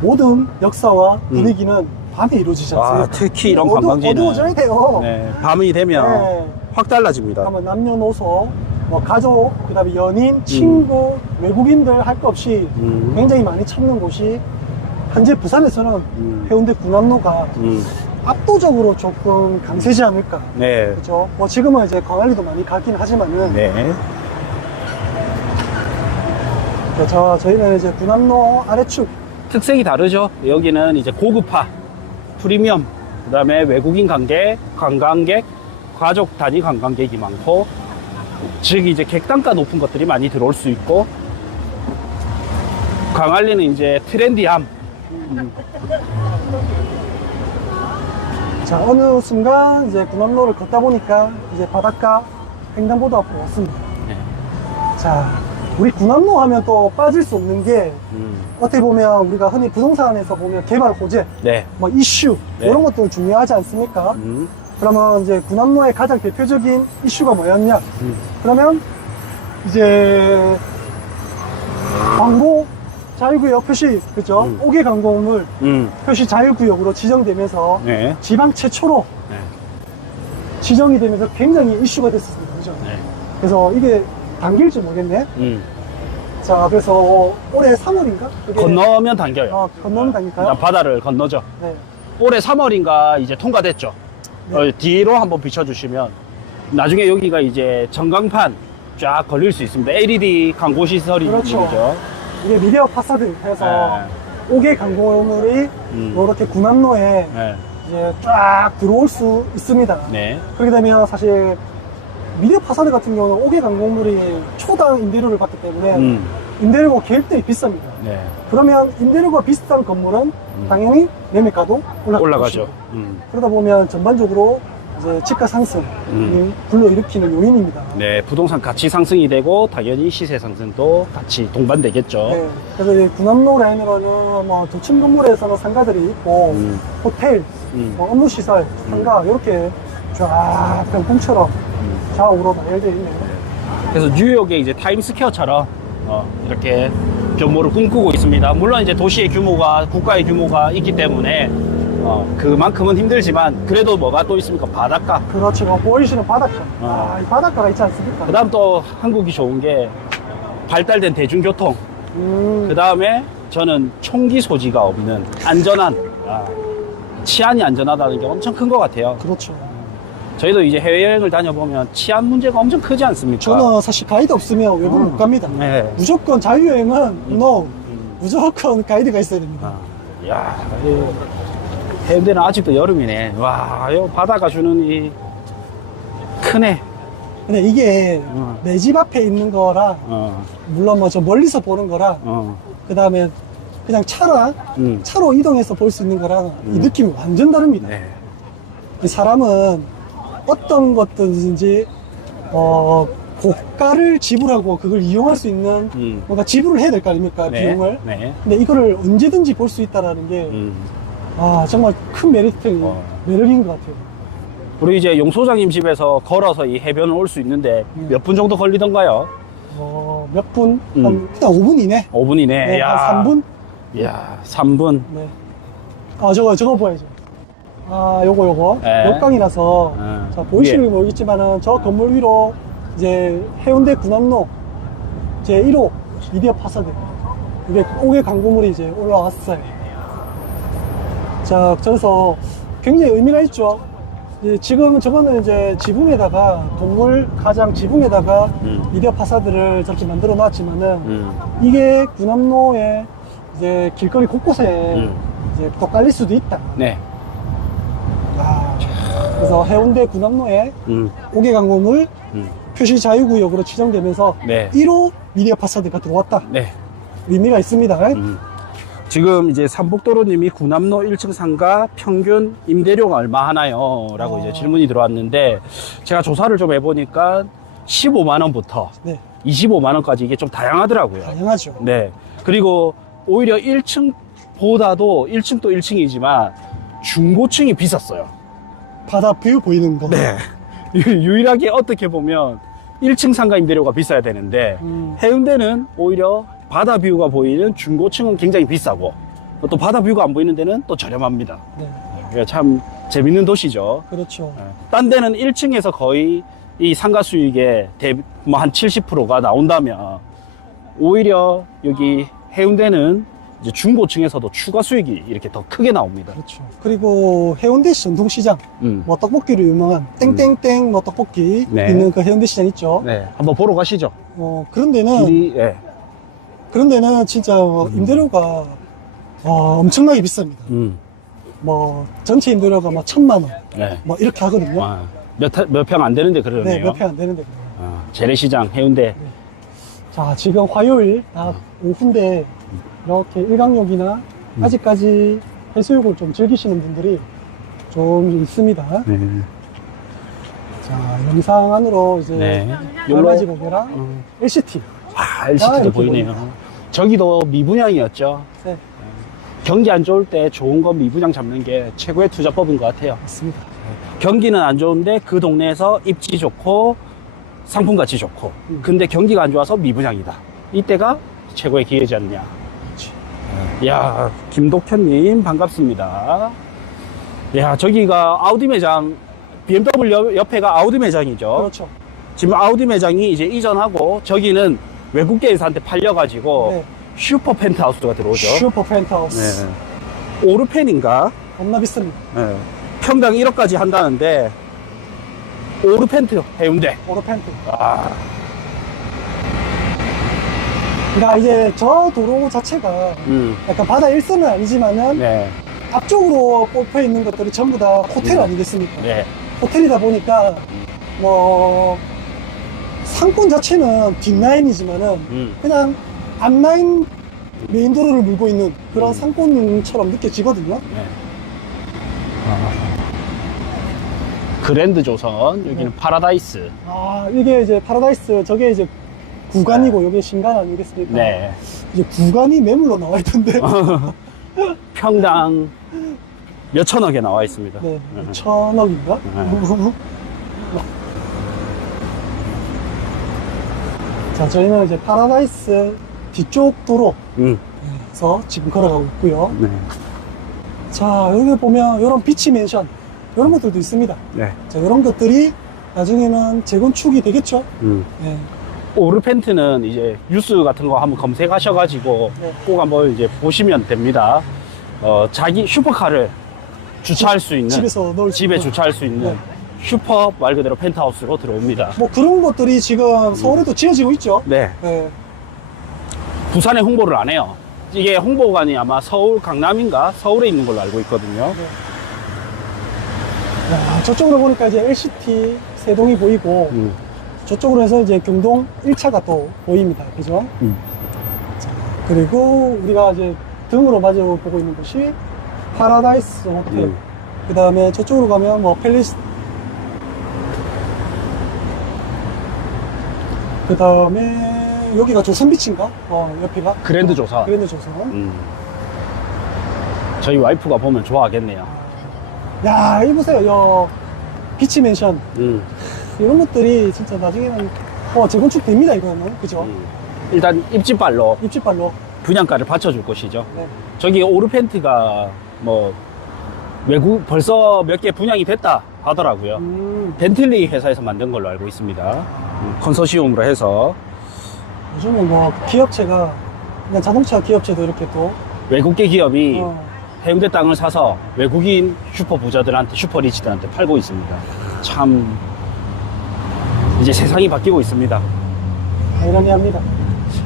모든 역사와 분위기는 밤에 이루어지지 않습니까? 특히 이런 관광지는 어두워져야 돼요. 네, 밤이 되면 네. 확 달라집니다. 그러면 남녀노소, 뭐 가족, 그다음에 연인, 친구, 외국인들 할 것 없이 굉장히 많이 찾는 곳이 현재 부산에서는 해운대 군함로가 압도적으로 조금 강세지 않을까. 네, 그렇죠. 뭐 지금은 이제 광안리도 많이 가긴 하지만은 네, 저희는 이제 군함로 아래축 특색이 다르죠. 여기는 이제 고급화, 프리미엄, 그 다음에 외국인 관광객, 가족 단위 관광객이 많고, 즉 이제 객단가 높은 것들이 많이 들어올 수 있고, 광안리는 이제 트렌디함. 자, 어느 순간 이제 군함로를 걷다 보니까 이제 바닷가 횡단보도 앞으로 왔습니다. 네. 자, 우리 군함로 하면 또 빠질 수 없는 게 어떻게 보면 우리가 흔히 부동산에서 보면 개발 호재, 네. 뭐 이슈 네. 이런 것도 중요하지 않습니까? 그러면 이제 군함로의 가장 대표적인 이슈가 뭐였냐? 그러면 이제 광고 자유구역 표시, 그죠? 5개 강공물 표시 자유구역으로 지정되면서 네. 지방 최초로 네. 지정이 되면서 굉장히 이슈가 됐었습니다. 그죠? 네. 그래서 이게 당길지 모르겠네. 자, 그래서 올해 3월인가? 건너면 당겨요. 건너면 당길까요? 일단 바다를 건너죠. 네. 올해 3월인가 이제 통과됐죠. 네. 뒤로 한번 비춰주시면 나중에 여기가 이제 전광판 쫙 걸릴 수 있습니다. LED 광고 시설이 그렇죠. 있죠. 이게 미디어 파사드 해서 네. 5개 강공물이 이렇게 군함로에 네. 이제 쫙 들어올 수 있습니다. 네. 그렇게 되면 사실 미디어 파사드 같은 경우는 5개 강공물이 초당 임대료를 받기 때문에 임대료가 굉장히 비쌉니다. 네. 그러면 임대료가 비싼 건물은 당연히 매매가도 올라가죠. 그러다 보면 전반적으로 이제 집가 상승이 불러일으키는 요인입니다. 네, 부동산 가치 상승이 되고 당연히 시세 상승도 같이 동반되겠죠. 네, 그래서 이 군함로 라인으로는 뭐 도층 건물에서는 상가들이 있고 호텔, 뭐 업무시설, 상가 이렇게 쫙 병풍처럼 좌우로 나열되어 있네요. 그래서 뉴욕의 이제 타임스퀘어처럼 이렇게 변모를 꿈꾸고 있습니다. 물론 이제 도시의 규모가 국가의 규모가 있기 때문에 그만큼은 힘들지만 그래도 뭐가 또 있습니까? 바닷가. 그렇죠. 뭐 보이시는 바닷가. 이 바닷가가 있지 않습니까? 그 다음 또 한국이 좋은 게 발달된 대중교통. 그 다음에 저는 총기 소지가 없는 안전한, 치안이 안전하다는 게 엄청 큰 것 같아요. 그렇죠. 저희도 이제 해외여행을 다녀보면 치안 문제가 엄청 크지 않습니까? 저는 사실 가이드 없으면 외국을 못 갑니다. 네. 무조건 자유여행은 no. 무조건 가이드가 있어야 됩니다. 야, 해운대는 아직도 여름이네. 와, 이 바다가 주는 이 크네. 근데 이게 내 집 앞에 있는 거랑 물론 뭐 저 멀리서 보는 거랑 그 다음에 그냥 차로 이동해서 볼 수 있는 거랑 이 느낌이 완전 다릅니다. 네. 이 사람은 어떤 것든지 고가를 지불하고 그걸 이용할 수 있는 뭔가 지불을 해야 될 거 아닙니까? 네. 비용을. 네. 근데 이거를 언제든지 볼 수 있다는 게 정말 큰 매력인 것 같아요. 우리 이제 용 소장님 집에서 걸어서 이 해변을 올 수 있는데 몇 분 정도 걸리던가요? 몇 분? 한 5분 이내? 5분 이내. 네, 한 3분? 이야, 3분. 네. 저거 보야죠. 요거. 네. 역강이라서. 자, 보이시는 위에. 게 모르겠지만은 저 건물 위로 이제 해운대 군함로 제 1호 미디어 파사드. 이게 5개 광고물이 이제 올라왔어요. 자, 그래서 굉장히 의미가 있죠. 지금 저거는 이제 지붕에다가 동물 가장 지붕에다가 미디어 파사드를 저렇게 만들어 놨지만은 이게 군함로에 이제 길거리 곳곳에 이제 또 깔릴 수도 있다. 네. 그래서 해운대 군함로에 5개 광고물 표시 자유구역으로 지정되면서 네. 1호 미디어 파사드가 들어왔다. 네. 의미가 있습니다. 지금 이제 삼복도로님이 군함로 1층 상가 평균 임대료가 얼마 하나요? 라고 이제 질문이 들어왔는데 제가 조사를 좀 해보니까 15만원부터 네. 25만원까지 이게 좀 다양하더라고요. 다양하죠. 네. 그리고 오히려 1층보다도 1층도 1층이지만 중고층이 비쌌어요. 바다 뷰 보이는 거. 네. 유일하게 어떻게 보면 1층 상가 임대료가 비싸야 되는데 해운대는 오히려 바다 뷰가 보이는 중고층은 굉장히 비싸고 또 바다 뷰가 안 보이는 데는 또 저렴합니다. 네. 그러니까 참 재밌는 도시죠. 그렇죠. 딴 데는 1층에서 거의 이 상가 수익의 뭐 한 70%가 나온다면 오히려 여기 해운대는 이제 중고층에서도 추가 수익이 이렇게 더 크게 나옵니다. 그렇죠. 그리고 해운대시 전통시장, 뭐 떡볶이로 유명한 땡땡땡 뭐 떡볶이 네. 있는 그 해운대시장 있죠. 네. 한번 보러 가시죠. 그런 데는 길이, 예. 그런 데는 진짜 임대료가 엄청나게 비쌉니다. 뭐 전체 임대료가 막 1,000만 원, 네. 뭐 이렇게 하거든요. 아, 몇 평 안 되는데 그러네요. 네, 몇 평 안 되는데. 재래시장 해운대. 자, 지금 화요일 딱 오후인데 이렇게 일광욕이나 아직까지 해수욕을 좀 즐기시는 분들이 좀 있습니다. 네. 자, 영상 안으로 이제 네. 알바지 고개랑 LCT. 아, LCT도 이렇게 보이네요. 보입니다. 저기도 미분양이었죠. 네, 경기 안 좋을 때 좋은 건 미분양 잡는 게 최고의 투자법인 것 같아요. 맞습니다. 경기는 안 좋은데 그 동네에서 입지 좋고 상품 가치 좋고 근데 경기가 안 좋아서 미분양이다. 이때가 최고의 기회지 않느냐. 야, 김독현님 반갑습니다. 야, 저기가 아우디 매장, BMW 옆에가 아우디 매장이죠. 그렇죠. 지금 아우디 매장이 이제 이전하고 저기는 외국계에서한테 팔려가지고 네. 슈퍼 펜트하우스가 들어오죠. 슈퍼 펜트하우스. 네. 오르펜인가? 겁나 비쌉니다. 네. 평당 1억까지 한다는데 오르펜트 해운대. 오르펜트. 아, 그러니까 이제 저 도로 자체가 약간 바다 일선은 아니지만은 네, 앞쪽으로 꼽혀 있는 것들이 전부 다 호텔 아니겠습니까? 네, 호텔이다 보니까 뭐 상권 자체는 뒷라인이지만은 그냥 앞라인 메인 도로를 물고 있는 그런 상권처럼 느껴지거든요. 네. 그랜드 조선, 여기는 파라다이스. 아, 이게 이제 파라다이스, 저게 이제 구간이고, 요게 신간 아니겠습니까? 네. 이제 구간이 매물로 나와 있던데. 평당 몇천억에 나와 있습니다. 네, 1,000억인가? 자, 저희는 이제 파라다이스 뒤쪽 도로에서 지금 걸어가고 있고요. 네. 자, 여기 보면 이런 비치 맨션, 이런 것들도 있습니다. 네. 자, 이런 것들이 나중에는 재건축이 되겠죠? 네. 오르펜트는 이제 뉴스 같은 거 한번 검색하셔가지고 네. 꼭 한번 이제 보시면 됩니다. 자기 슈퍼카를 주차할 수 있는 집에서 넣을 수 집에 있는. 주차할 수 있는 네. 슈퍼 말 그대로 펜트하우스로 들어옵니다. 뭐 그런 것들이 지금 서울에도 지어지고 있죠? 네. 네. 부산에 홍보를 안 해요. 이게 홍보관이 아마 서울 강남인가 서울에 있는 걸로 알고 있거든요. 야, 저쪽으로 보니까 이제 LCT 세동이 보이고, 저쪽으로 해서 이제 경동 1차가 또 보입니다. 그죠? 자, 그리고 우리가 이제 등으로 마주 보고 있는 곳이 파라다이스 호텔. 그 다음에 저쪽으로 가면 뭐 팰리스. 그 다음에 여기가 조선비치인가? 옆에가? 그랜드 조선. 그랜드 조선. 저희 와이프가 보면 좋아하겠네요. 야, 이 보세요. 요 비치 맨션. 이런 것들이 진짜 나중에는 재건축 됩니다, 이거는. 그죠? 일단 입지발로 입지발로. 분양가를 받쳐줄 것이죠. 네. 저기 오르펜트가 뭐 외국 벌써 몇 개 분양이 됐다 하더라고요. 벤틀리 회사에서 만든 걸로 알고 있습니다. 컨소시엄으로 해서. 요즘은 뭐 기업체가 그냥 자동차 기업체도 이렇게 또 외국계 기업이 어, 해운대 땅을 사서 외국인 슈퍼 부자들한테, 슈퍼 리치들한테 팔고 있습니다. 참 이제 세상이 바뀌고 있습니다. 아이러니합니다.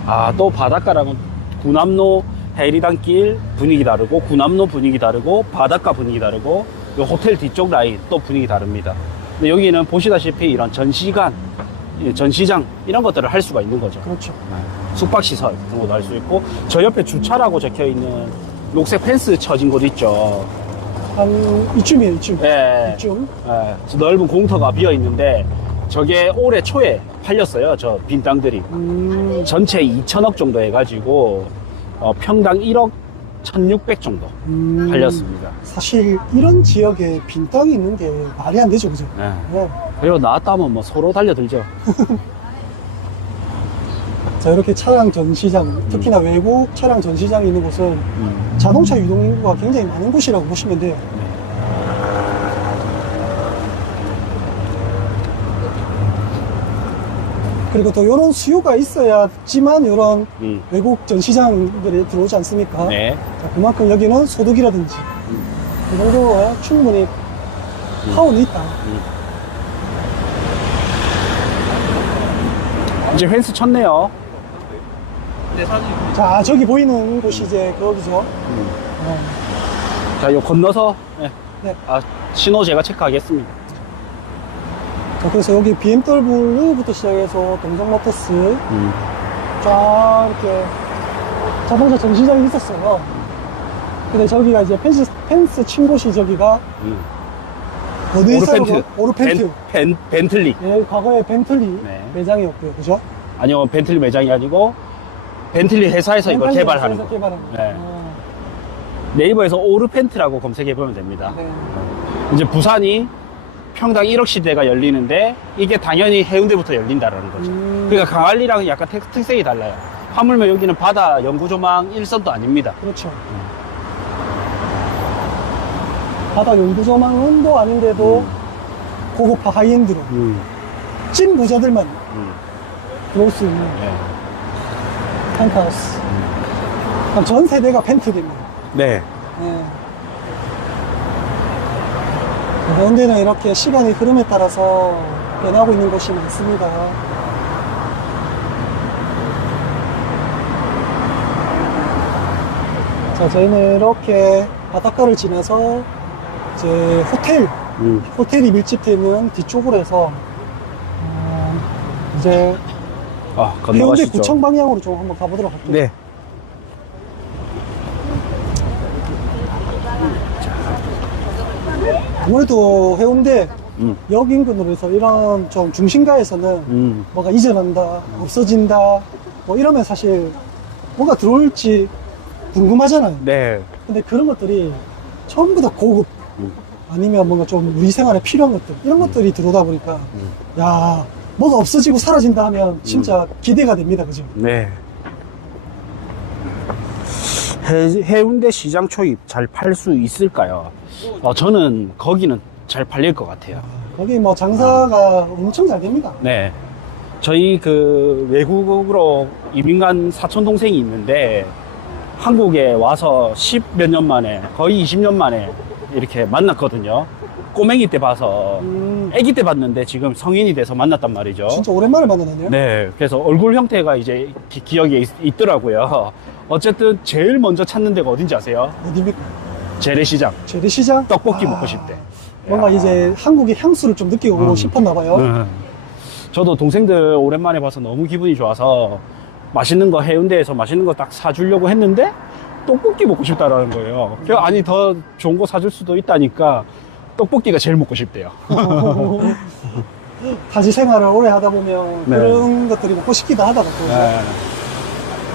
아, 또 바닷가랑은 구남로 해리단길 분위기 다르고, 구남로 분위기 다르고, 바닷가 분위기 다르고, 요 호텔 뒤쪽 라인 또 분위기 다릅니다. 근데 여기는 보시다시피 이런 전시관, 전시장 이런 것들을 할 수가 있는 거죠. 그렇죠. 숙박시설 그런 것도 할 수 있고, 저 옆에 주차라고 적혀 있는 녹색 펜스 쳐진 곳 있죠. 한 이쯤이에요, 이쯤. 예. 이쯤. 예, 저 넓은 공터가 비어 있는데 저게 올해 초에 팔렸어요. 저 빈 땅들이 전체 2천억 정도 해가지고 평당 1억 1,600 정도 팔렸습니다. 사실 이런 지역에 빈 땅이 있는 게 말이 안 되죠, 그죠? 네. 네. 그리고 나왔다 하면 뭐 서로 달려들죠. 자, 이렇게 차량 전시장, 특히나 외국 차량 전시장이 있는 곳은 자동차 유동 인구가 굉장히 많은 곳이라고 보시면 돼요. 그리고 또 이런 수요가 있어야지만 이런 외국 전시장들이 들어오지 않습니까? 네. 자, 그만큼 여기는 소득이라든지 이 정도가 충분히 파워는 있다. 이제 펜스 쳤네요. 자, 저기 보이는 곳이 이제 거기죠. 자, 요 건너서 네. 네. 아, 신호 제가 체크하겠습니다. 자, 그래서 여기 BMW부터 시작해서 동성모터스 쫙 이렇게 자동차 전시장이 있었어요. 근데 저기가 이제 펜스 친 곳이 저기가 어디 오르펜트. 오르펜트. 벤틀리. 예, 과거에 벤틀리 네. 매장이었고요. 그죠? 아니요, 벤틀리 매장이 아니고 벤틀리 회사에서 이걸 벤틀리 개발하는 회사에서 거. 개발한 거. 네. 네이버에서 오르펜트라고 검색해보면 됩니다. 네. 이제 부산이 평당 1억 시대가 열리는데 이게 당연히 해운대부터 열린다라는 거죠. 그러니까 강안리랑은 약간 특색이 달라요. 하물며 여기는 바다 연구조망 1선도 아닙니다. 그렇죠. 바다 연구조망원도 아닌데도 고급화 하이엔드로 찐 부자들만 들어올 수 있는 네. 펜트하우스. 그럼 전 세대가 펜트입니다. 네. 네. 해운대는 이렇게 시간의 흐름에 따라서 변하고 있는 곳이 많습니다. 자, 저희는 이렇게 바닷가를 지나서 이제 호텔이 밀집되어 있는 뒤쪽으로 해서 이제 아, 해운대 건너가시죠. 구청 방향으로 좀 한번 가보도록 할게요. 네. 아무래도 해운대 역 인근으로 해서 이런 좀 중심가에서는 뭐가 이전한다, 없어진다, 뭐 이러면 사실 뭐가 들어올지 궁금하잖아요. 네. 근데 그런 것들이 전부 다 고급, 아니면 뭔가 좀 우리 생활에 필요한 것들, 이런 것들이 들어오다 보니까, 야, 뭐가 없어지고 사라진다 하면 진짜 기대가 됩니다. 그죠? 네. 해운대 시장 초입 잘 팔 수 있을까요? 저는 거기는 잘 팔릴 것 같아요. 거기 뭐 장사가 엄청 잘 됩니다. 네. 저희 그 외국으로 이민 간 사촌 동생이 있는데 한국에 와서 10몇 년 만에, 거의 20년 만에 이렇게 만났거든요. 꼬맹이 때 봐서, 아기 때 봤는데 지금 성인이 돼서 만났단 말이죠. 진짜 오랜만에 만나네요. 네. 그래서 얼굴 형태가 이제 기억에 있더라고요. 어쨌든 제일 먼저 찾는 데가 어딘지 아세요? 어디입니까? 재래시장. 재래시장? 떡볶이 먹고 싶대. 뭔가 야. 이제 한국의 향수를 좀 느끼고 싶었나 봐요. 네. 저도 동생들 오랜만에 봐서 너무 기분이 좋아서 맛있는 거 해운대에서 맛있는 거 딱 사주려고 했는데 떡볶이 먹고 싶다라는 거예요. 그래서 아니 더 좋은 거 사줄 수도 있다니까 떡볶이가 제일 먹고 싶대요. 가지 생활을 오래 하다 보면 네. 그런 것들이 먹고 싶기도 하다고. 네.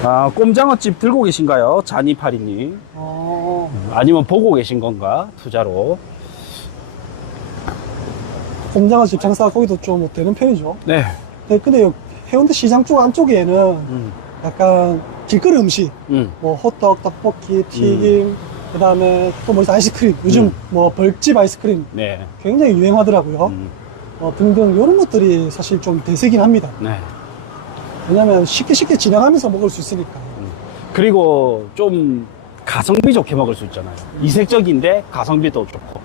아, 꼼장어집 들고 계신가요? 자니파리님. 아니면 보고 계신 건가? 투자로. 곰장어집 장사가 거기도 좀 되는 편이죠. 네. 네, 근데 해운대 시장 쪽 안쪽에는 약간 길거리 음식, 뭐 호떡, 떡볶이, 튀김, 그 다음에 또 뭐 아이스크림. 요즘 뭐 벌집 아이스크림 네. 굉장히 유행하더라고요. 등등 이런 것들이 사실 좀 대세긴 합니다. 네. 왜냐면 쉽게 진행하면서 먹을 수 있으니까. 그리고 좀 가성비 좋게 먹을 수 있잖아요. 이색적인데 가성비도 좋고.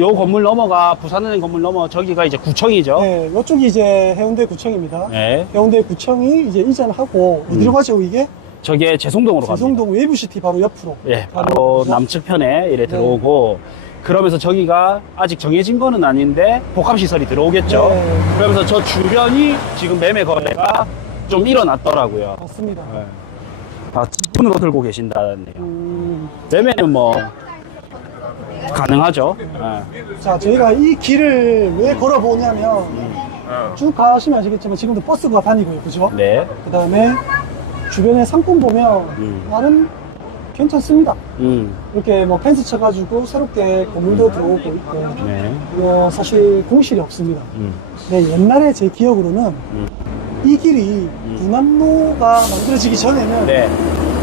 요 건물 넘어가, 부산은행 건물 넘어, 저기가 이제 구청이죠. 네, 이쪽이 이제 해운대 구청입니다. 네. 해운대 구청이 이제 이전하고 어디로 가죠 이게? 저게 제송동으로 갑니다. 세송동 외부시티 바로 옆으로. 예, 바로 남측 편에 이래 들어오고, 그러면서 저기가 아직 정해진 거는 아닌데 복합시설이 들어오겠죠. 네. 그러면서 저 주변이 지금 매매 거래가 좀 일어났더라고요. 맞습니다. 네. 아, 손으로 들고 계신다네요. 매매는 뭐 가능하죠. 네. 자, 저희가 이 길을 왜 걸어보냐면 쭉 가시면 아시겠지만 지금도 버스가 다니고요, 그죠? 네. 그 다음에 주변에 상권 보면 나름 괜찮습니다. 이렇게 뭐 펜스 쳐가지고 새롭게 건물도 들어오고 있고. 네. 이거 사실 공실이 없습니다. 근데 옛날에 제 기억으로는 이 길이 군함로가 만들어지기 전에는 네.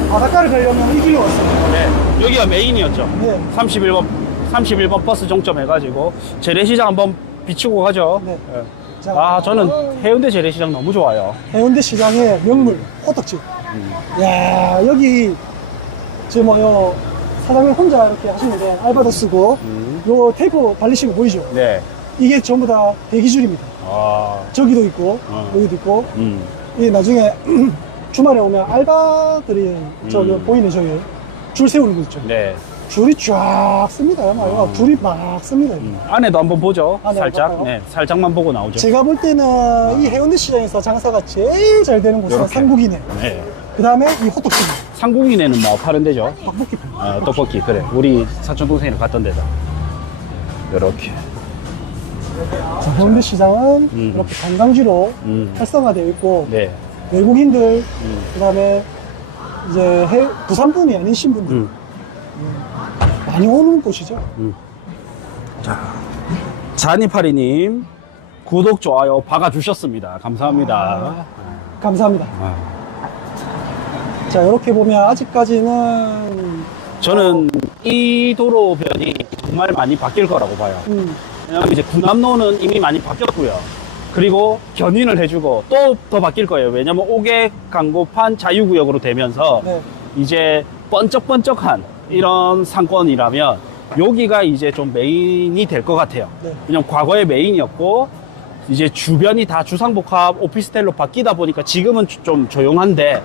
바닷가를 가려면 이 길이 왔어요. 네. 여기가 메인이었죠. 네. 31번 버스 정점 해가지고 재래시장 한번 비추고 가죠. 네. 네. 자, 아, 저는 해운대 재래시장 너무 좋아요. 해운대 시장의 명물 호떡집. 야, 여기 지금 뭐요 사장님 혼자 이렇게 하시는데 알바도 쓰고 요 테이프 달리시고 보이죠? 네. 이게 전부 다 대기줄입니다. 아. 저기도 있고 여기도 있고 이 나중에 주말에 오면 알바들이 저기 보이는 저기 줄 세우는 거 있죠. 네. 줄이 쫙 씁니다. 아마 줄이 막 씁니다. 안에도 한번 보죠. 안에 살짝. 볼까요? 네. 살짝만 보고 나오죠. 제가 볼 때는 이 해운대 시장에서 장사가 제일 잘 되는 곳은 요렇게. 삼국이네. 네. 그 다음에 이 호떡집, 상국인에는 뭐 파는 데죠. 떡볶이. 아, 떡볶이. 그래. 우리 사촌 동생이랑 갔던 데다. 요렇게. 자, 해운대 시장은 이렇게 관광지로 활성화되어 있고 네. 외국인들, 그 다음에 이제 부산분이 아니신 분들 많이 오는 곳이죠. 자니파리님 구독, 좋아요 박아주셨습니다. 감사합니다. 감사합니다. 자, 이렇게 보면 아직까지는 저는 이 도로변이 정말 많이 바뀔 거라고 봐요. 왜냐면 이제 군함로는 이미 많이 바뀌었고요. 그리고 견인을 해주고 또 더 바뀔 거예요. 왜냐면 옥외 광고판 자유구역으로 되면서 네. 이제 번쩍번쩍한 이런 상권이라면 여기가 이제 좀 메인이 될 것 같아요. 네. 왜냐면 과거에 메인이었고 이제 주변이 다 주상복합 오피스텔로 바뀌다 보니까 지금은 좀 조용한데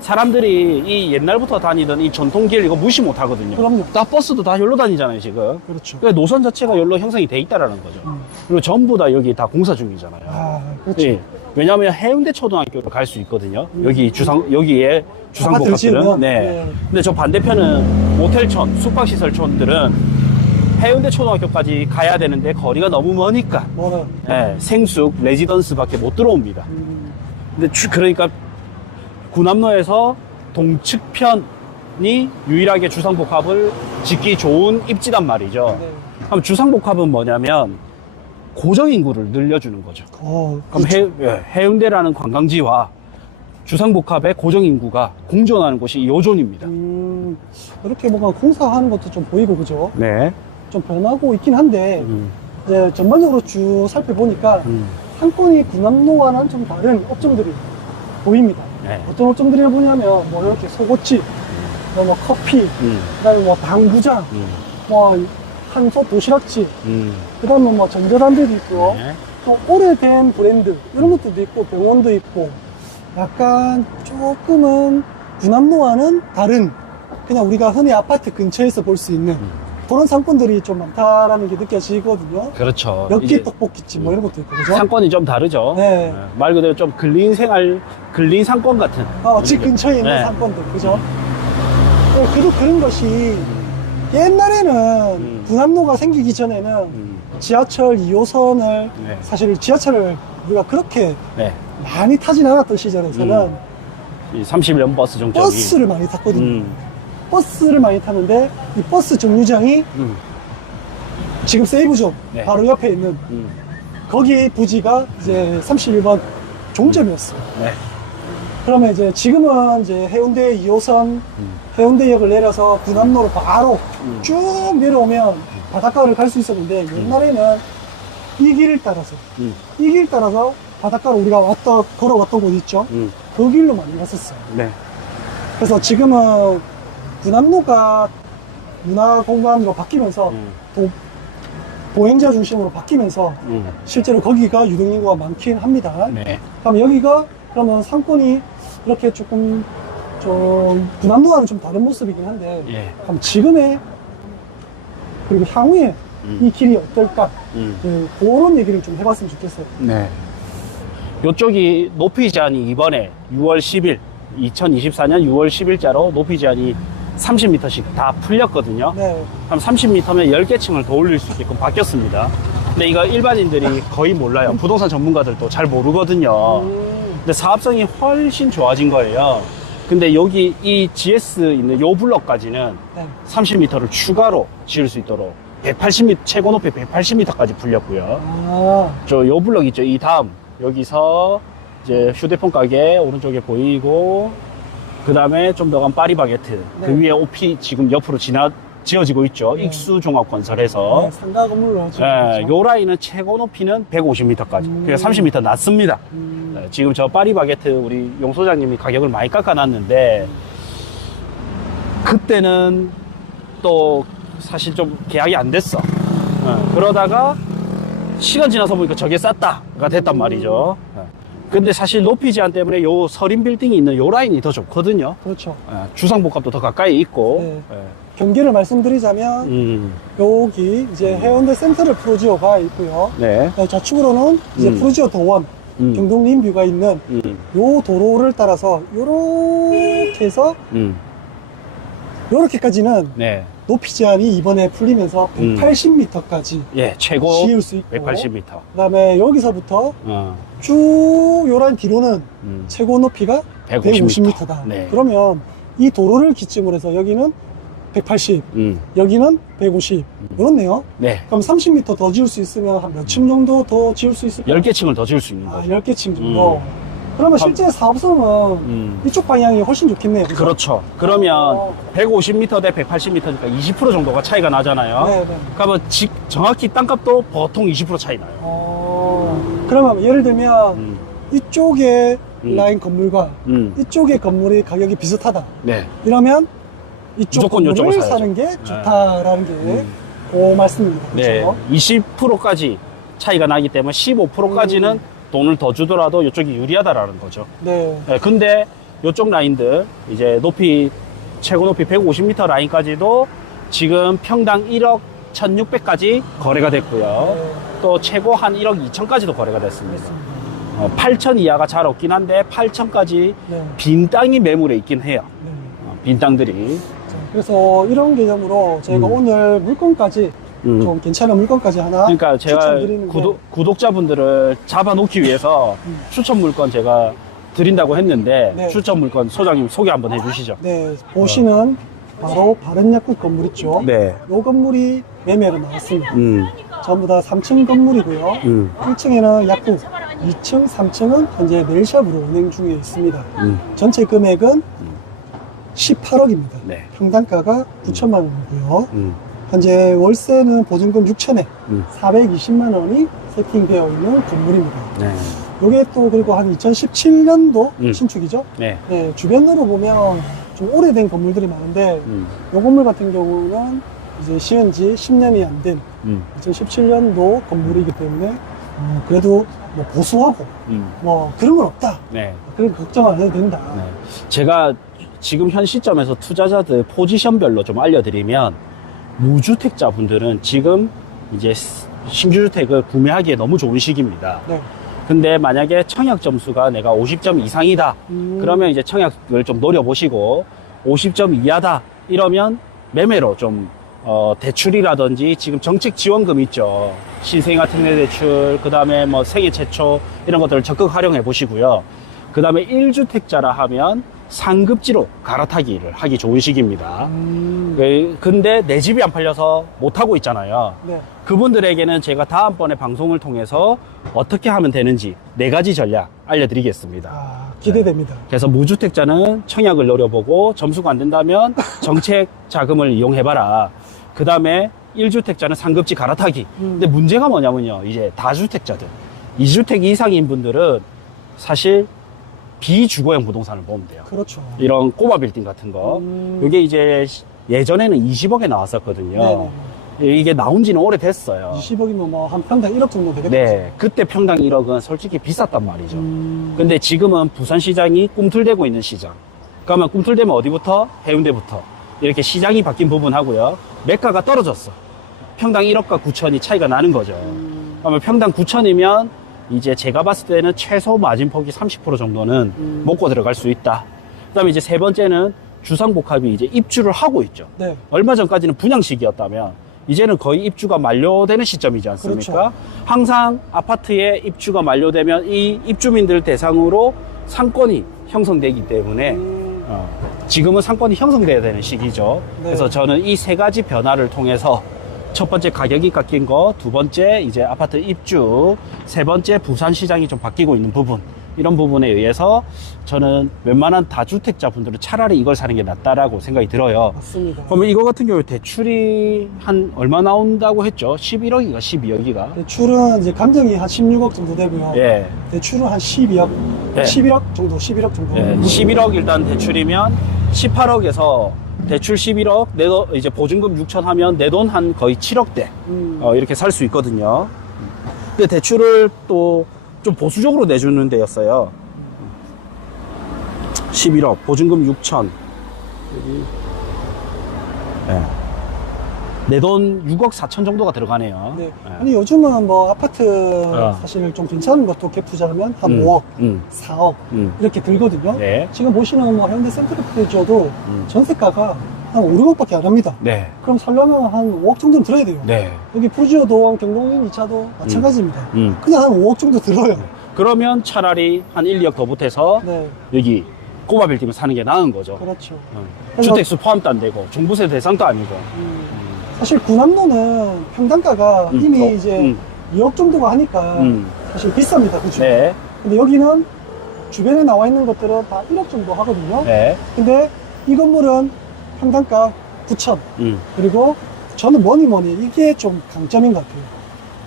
사람들이 이 옛날부터 다니던 이 전통길 이거 무시 못 하거든요. 그럼요. 다 버스도 다 여기로 다니잖아요, 지금. 그렇죠. 그러니까 노선 자체가 여기로 형성이 돼 있다라는 거죠. 그리고 전부 다 여기 다 공사 중이잖아요. 아, 그렇죠. 예. 왜냐하면 해운대 초등학교로 갈 수 있거든요. 여기에 주상복합들은. 지으면, 네. 네. 근데 저 반대편은 모텔촌, 숙박시설촌들은 해운대 초등학교까지 가야 되는데 거리가 너무 머니까 뭐는 예, 생숙, 레지던스밖에 못 들어옵니다. 근데 그러니까 군함로에서 동측편이 유일하게 주상복합을 짓기 좋은 입지단 말이죠. 네. 그럼 주상복합은 뭐냐면 고정인구를 늘려주는 거죠. 그럼 그렇죠. 해운대라는 관광지와 주상복합의 고정인구가 공존하는 곳이 요존입니다. 이렇게 뭔가 공사하는 것도 좀 보이고, 그죠? 네. 좀 변하고 있긴 한데, 이제 전반적으로 쭉 살펴보니까 상권이 군함로와는 좀 다른 업종들이 보입니다. 네. 어떤 업종들이나 보냐면, 뭐 이렇게 속옷집, 뭐 커피, 그 다음에 뭐 당구장, 뭐 한솥 도시락집, 그 다음에 뭐 전자담배도 있고요. 네. 또 오래된 브랜드, 이런 것들도 있고, 병원도 있고, 약간 조금은 군함로와는 다른, 그냥 우리가 흔히 아파트 근처에서 볼 수 있는 그런 상권들이 좀 많다라는 게 느껴지거든요. 그렇죠. 엽기 이제 떡볶이집 뭐 이런 것도 있고, 그죠? 상권이 좀 다르죠. 네. 말 그대로 좀 근린 생활, 근린 상권 같은. 집 근처에 있는 네. 상권들, 그죠? 네, 그래도 그런 것이 옛날에는 군함로가 생기기 전에는 지하철 2호선을 네. 사실 지하철을 우리가 그렇게 네. 많이 타진 않았던 시절에서는 이 31번 버스 정점이. 버스를 많이 탔거든요. 버스를 많이 타는데 이 버스 정류장이 지금 세이브존 네. 바로 옆에 있는 거기 부지가 이제 31번 종점이었어요. 네. 그러면 이제 지금은 이제 해운대 2호선 해운대역을 내려서 군함로로 바로 쭉 내려오면 바닷가를 갈 수 있었는데 옛날에는 이 길을 따라서 이 길 따라서 바닷가로 우리가 걸어왔던 곳 있죠. 그 길로 많이 갔었어요. 네. 그래서 지금은 군함로가 문화공간으로 바뀌면서 보행자 중심으로 바뀌면서 실제로 거기가 유동인구가 많긴 합니다. 네. 그럼 여기가 그러면 상권이 이렇게 조금 좀 군함로와는 좀 다른 모습이긴 한데 예. 그럼 지금의 그리고 향후에 이 길이 어떨까 그런 얘기를 좀 해봤으면 좋겠어요. 네. 요쪽이 높이 제한이 이번에 6월 10일 2024년 6월 10일자로 높이 제한이 30m씩 다 풀렸거든요. 네. 그럼 30m면 10개 층을 더 올릴 수 있게끔 바뀌었습니다. 근데 이거 일반인들이 거의 몰라요. 부동산 전문가들도 잘 모르거든요. 근데 사업성이 훨씬 좋아진 거예요. 근데 여기 이 GS 있는 요 블럭까지는 네. 30m를 추가로 지을 수 있도록 180m, 최고 높이 180m까지 풀렸고요. 아, 저 요 블럭 있죠. 이 다음 여기서 이제 휴대폰 가게 오른쪽에 보이고 그 다음에 좀 더 간 파리바게트 네. 그 위에 OP 지금 옆으로 지어지고 있죠. 네. 익수종합건설에서 네, 상가 건물로 지금 예, 있죠. 요 라인은 최고 높이는 150m까지 그러니까 30m 낮습니다. 예, 지금 저 파리바게트 우리 용 소장님이 가격을 많이 깎아놨는데 그때는 또 사실 좀 계약이 안 됐어. 그러다가 시간 지나서 보니까 저게 쌌다가 됐단 말이죠. 근데 사실 높이 제한 때문에 요 서린 빌딩이 있는 요 라인이 더 좋거든요. 그렇죠. 주상복합도 더 가까이 있고. 네. 경계를 말씀드리자면 여기 이제 해운대 센트럴 프로지오가 있고요. 네. 좌측으로는 이제 프로지오 도원 경동림 뷰가 있는 요 도로를 따라서 요렇게 해서 요렇게까지는 네. 높이 제한이 이번에 풀리면서 180m까지 예, 최고 지을 수 있고 180m. 그다음에 여기서부터 쭉 요란 뒤로는 최고 높이가 150m. 150m다. 네. 그러면 이 도로를 기점으로 해서 여기는 180, 여기는 150. 그렇네요. 네. 그럼 30m 더 지을 수 있으면 한 몇 층 정도 더 지을 수 있을까요? 10개 층을 더 지을 수 있는 아, 거죠. 10개 층 정도. 그러면 실제 사업성은 이쪽 방향이 훨씬 좋겠네요. 그죠? 그렇죠. 그러면 150m 대 180m니까 20% 정도가 차이가 나잖아요. 네, 네. 그러면 정확히 땅값도 보통 20% 차이 나요. 그러면 예를 들면 이쪽에 라인 건물과 이쪽의 건물의 가격이 비슷하다. 네. 이러면 이쪽 무조건 건물을 이쪽을 사야죠. 사는 게 좋다라는 게 그 말씀입니다. 네. 그렇죠? 20%까지 차이가 나기 때문에 15%까지는 돈을 더 주더라도 이쪽이 유리하다라는 거죠. 네. 네, 근데 이쪽 라인들 이제 높이 최고 높이 150m 라인까지도 지금 평당 1억 1,600까지 거래가 됐고요. 네. 또 최고 한 1억 2천까지도 거래가 됐습니다. 8천 이하가 잘 없긴 한데 8천까지 네. 빈 땅이 매물에 있긴 해요. 네. 빈 땅들이. 자, 그래서 이런 개념으로 저희가 오늘 물건까지 좀 괜찮은 물건까지 하나 그러니까 제가 추천드리는데 구독자분들을 잡아놓기 위해서 추천 물건 제가 드린다고 했는데 네. 추천 물건 소장님 소개 한번 해주시죠. 네, 보시는 바로 바른약국 건물 있죠. 네. 이 건물이 매매로 나왔습니다. 전부 다 3층 건물이고요. 1층에는 약국, 2층, 3층은 현재 네일샵으로 운행 중에 있습니다. 전체 금액은 18억입니다. 네. 평당가가 9천만 원이고요. 현재 월세는 보증금 6천에 420만 원이 세팅되어 있는 건물입니다. 네. 요게 또 그리고 한 2017년도 신축이죠. 네. 네, 주변으로 보면 좀 오래된 건물들이 많은데 요 건물 같은 경우는 이제 시은 지 10년이 안 된 2017년도 건물이기 때문에 그래도 뭐 보수하고 뭐 그런 건 없다. 네. 그런 걱정 안 해도 된다. 네. 제가 지금 현 시점에서 투자자들 포지션별로 좀 알려드리면 무주택자분들은 지금 이제 신규주택을 구매하기에 너무 좋은 시기입니다. 네. 근데 만약에 청약 점수가 내가 50점 이상이다. 그러면 이제 청약을 좀 노려보시고 50점 이하다. 이러면 매매로 좀 대출이라든지 지금 정책 지원금 있죠. 신생아 특례 대출, 그 다음에 뭐 생애 최초 이런 것들을 적극 활용해 보시고요. 그 다음에 1주택자라 하면 상급지로 갈아타기를 하기 좋은 시기입니다. 근데 내 집이 안 팔려서 못 하고 있잖아요. 네. 그분들에게는 제가 다음번에 방송을 통해서 어떻게 하면 되는지 4가지 전략 알려드리겠습니다. 아, 기대됩니다. 그래서 무주택자는 청약을 노려보고 점수가 안 된다면 정책 자금을 이용해봐라. 그 다음에 1주택자는 상급지 갈아타기. 근데 문제가 뭐냐면요. 이제 다주택자들, 2주택 이상인 분들은 사실 비주거형 부동산을 보면 돼요. 그렇죠. 이런 꼬마 빌딩 같은 거. 이게 이제 예전에는 20억에 나왔었거든요. 이게 나온 지는 오래됐어요. 20억이면 뭐 한 평당 1억 정도 되겠죠. 네. 그때 평당 1억은 솔직히 비쌌단 말이죠. 근데 지금은 부산시장이 꿈틀대고 있는 시장. 그러면 꿈틀대면 어디부터? 해운대부터. 이렇게 시장이 바뀐 부분하고요. 매가가 떨어졌어. 평당 1억과 9천이 차이가 나는 거죠. 그러면 평당 9천이면 이제 제가 봤을 때는 최소 마진폭이 30% 정도는 먹고 들어갈 수 있다. 그 다음에 이제 세 번째는 주상복합이 이제 입주를 하고 있죠. 네. 얼마 전까지는 분양식이었다면 이제는 거의 입주가 만료되는 시점이지 않습니까? 그렇죠. 항상 아파트에 입주가 만료되면 이 입주민들 대상으로 상권이 형성되기 때문에 지금은 상권이 형성돼야 되는 시기죠. 네. 그래서 저는 이 3가지 변화를 통해서 첫 번째 가격이 깎인 거, 두 번째 이제 아파트 입주, 세 번째 부산 시장이 좀 바뀌고 있는 부분, 이런 부분에 의해서 저는 웬만한 다주택자 분들은 차라리 이걸 사는 게 낫다라고 생각이 들어요. 맞습니다. 그러면 이거 같은 경우에 대출이 한 얼마 나온다고 했죠? 11억이가 12억이가? 대출은 이제 감정이 한 16억 정도 되고요. 예. 대출은 한 12억, 네. 11억 정도, 11억 정도. 예. 11억 일단 대출이면 18억에서 대출 11억, 이제 보증금 6천 하면 내 돈 한 거의 7억대. 이렇게 살 수 있거든요. 근데 대출을 또 좀 보수적으로 내주는 데였어요. 11억, 보증금 6천. 예. 내 돈 6억 4천 정도가 들어가네요. 네. 예. 아니 요즘은 뭐 아파트 어. 사실 좀 괜찮은 것도 갭 투자하면 한 5억, 4억 이렇게 들거든요. 네. 지금 보시는 뭐 현대 센트리프리저도 전세가가 한 5, 6억밖에 안 합니다. 네. 그럼 살려면 한 5억 정도는 들어야 돼요. 네. 여기 부지오도 경동인 2차도 마찬가지입니다. 음. 그냥 한 5억 정도 들어요. 그러면 차라리 한 1, 2억 더 보태서 네, 여기 꼬마 빌딩을 사는 게 나은 거죠. 그렇죠. 그래서 주택수 포함도 안 되고 종부세 대상도 아니고. 사실 구남로는 평당가가 이미 이제 2억 정도가 하니까 사실 비쌉니다. 그죠? 네. 근데 여기는 주변에 나와 있는 것들은 다 1억 정도 하거든요. 네. 근데 이 건물은 평당가 9천. 그리고 저는 뭐니 이게 좀 강점인 것 같아요.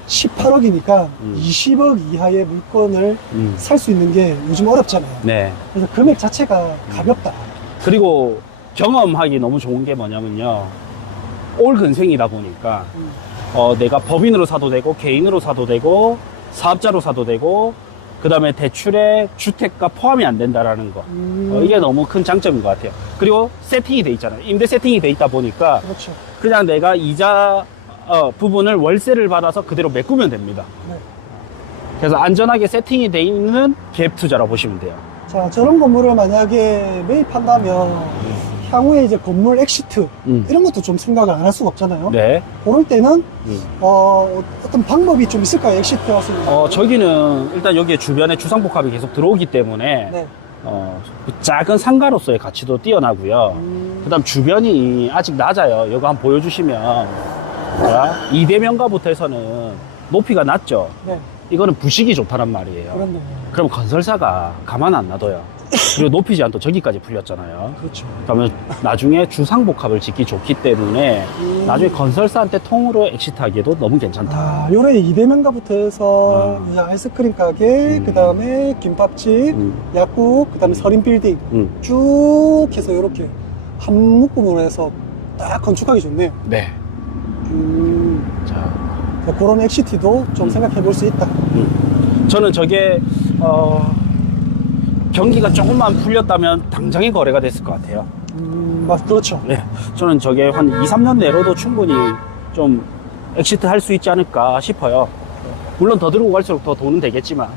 18억이니까 20억 이하의 물건을 살 수 있는 게 요즘 어렵잖아요. 네. 그래서 금액 자체가 가볍다. 그리고 경험하기 너무 좋은 게 뭐냐면요. 올 근생이다 보니까 내가 법인으로 사도 되고 개인으로 사도 되고 사업자로 사도 되고 그 다음에 대출에 주택가 포함이 안 된다라는 거. 이게 너무 큰 장점인 것 같아요. 그리고 세팅이 돼 있잖아요. 임대 세팅이 돼 있다 보니까 그렇죠. 그냥 내가 이자 부분을 월세를 받아서 그대로 메꾸면 됩니다. 네. 그래서 안전하게 세팅이 돼 있는 갭 투자라고 보시면 돼요. 자, 저런 건물을 만약에 매입한다면 향후에 이제 건물 엑시트 이런 것도 좀 생각을 안 할 수가 없잖아요. 네. 그럴 때는 어떤 방법이 좀 있을까요? 엑시트 왔습니다. 저기는 일단 여기에 주변에 주상복합이 계속 들어오기 때문에 네. 그 작은 상가로서의 가치도 뛰어나고요. 그다음 주변이 아직 낮아요. 여기 한번 보여주시면 이대명가부터 해서는 높이가 낮죠. 네. 이거는 부식이 좋다란 말이에요. 그렇네요. 그럼 건설사가 가만 안 놔둬요. 그리고 높이지 않도 저기까지 풀렸잖아요. 그렇죠. 그러면 나중에 주상복합을 짓기 좋기 때문에 나중에 건설사한테 통으로 엑시트하기에도 너무 괜찮다. 아, 요래 이대명가부터 해서 이제 아이스크림 가게, 그 다음에 김밥집, 약국, 그 다음에 서린 빌딩 쭉 해서 이렇게 한 묶음으로 해서 딱 건축하기 좋네요. 네. 자, 그런 엑시티도 좀 생각해 볼 수 있다. 저는 저게 경기가 조금만 풀렸다면 당장에 거래가 됐을 것 같아요. 그렇죠. 네. 저는 저게 한 2, 3년 내로도 충분히 좀 엑시트 할 수 있지 않을까 싶어요. 물론 더 들고 갈수록 더 돈은 되겠지만.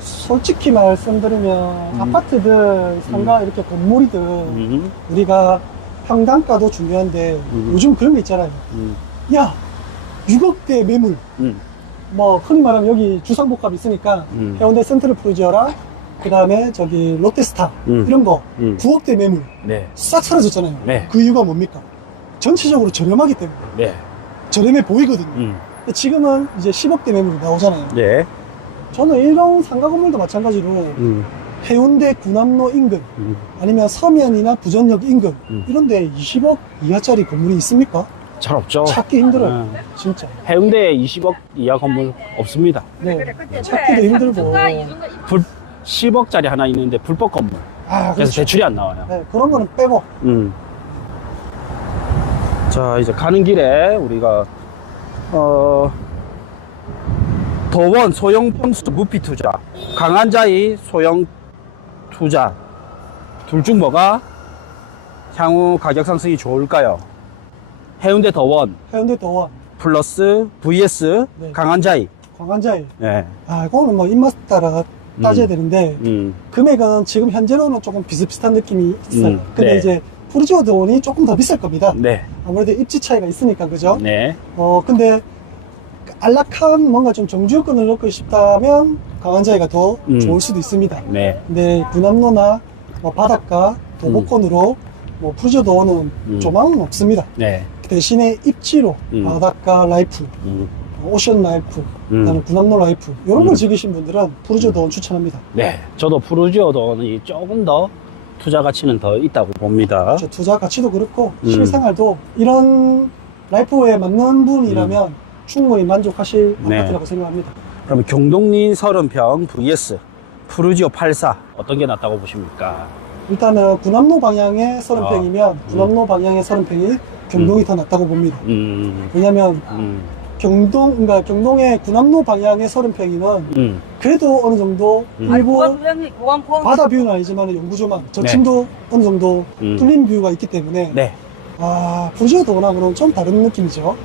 솔직히 말씀드리면 아파트들, 상가 이렇게 건물이든 우리가 평당가도 중요한데 요즘 그런 게 있잖아요. 야, 6억대 매물. 뭐 흔히 말하면 여기 주상복합 있으니까 해운대 센트럴푸르지어랑 그 다음에 저기 롯데스타 이런 거 9억대 매물 네. 싹 사라졌잖아요. 네. 그 이유가 뭡니까? 전체적으로 저렴하기 때문에 네. 저렴해 보이거든요. 근데 지금은 이제 10억대 매물이 나오잖아요. 네. 저는 이런 상가 건물도 마찬가지로 해운대 구남로 인근 아니면 서면이나 부전역 인근 이런데 20억 이하짜리 건물이 있습니까? 잘 없죠. 찾기 힘들어요. 진짜. 해운대에 20억 이하 건물 없습니다. 네. 찾기도 힘들고. 10억짜리 하나 있는데 불법 건물. 아, 그래서 그렇죠. 대출이 안 나와요. 네, 그런 거는 빼고. 자, 이제 가는 길에 우리가 더원 소형 평수 무피 투자, 강한자이 소형 투자 둘 중 뭐가 향후 가격 상승이 좋을까요? 해운대 더원 해운대 더원, 플러스 vs 네. 강한자이. 광안자이. 네. 아, 그거는 뭐 입맛 따라 따져야 되는데, 금액은 지금 현재로는 조금 비슷비슷한 느낌이 있어요. 근데 네. 이제 프루지오 더원이 조금 더 비쌀 겁니다. 네. 아무래도 입지 차이가 있으니까, 그죠? 네. 근데 안락한 뭔가 좀 정주권을 넣고 싶다면 강한자이가 더 좋을 수도 있습니다. 네. 근데 구남로나 뭐 바닷가, 도보권으로 뭐 프루지오 더원은 조망은 없습니다. 네. 대신에 입지로 바닷가 라이프, 오션 라이프, 그다음에 구남로 라이프 이런 걸 즐기신 분들은 프루지오 더원 추천합니다. 네. 저도 프루지오 더원이 조금 더 투자 가치는 더 있다고 봅니다. 저 투자 가치도 그렇고 실생활도 이런 라이프에 맞는 분이라면 충분히 만족하실 네. 아파트라고 생각합니다. 그러면 경동리 30평 vs 프루지오 84 어떤 게 낫다고 보십니까? 일단은 구남로 방향의 30평이면 구남로 방향의 30평이 경동이 더 낫다고 봅니다. 왜냐면 그러니까 경동의 구남로 방향의 30평이면 그래도 어느 정도 일부 바다 뷰는 아니지만 영구조망, 저층도 어느 정도 뚫린 뷰가 있기 때문에 네. 프루지오 더원하고는 좀 다른 느낌이죠.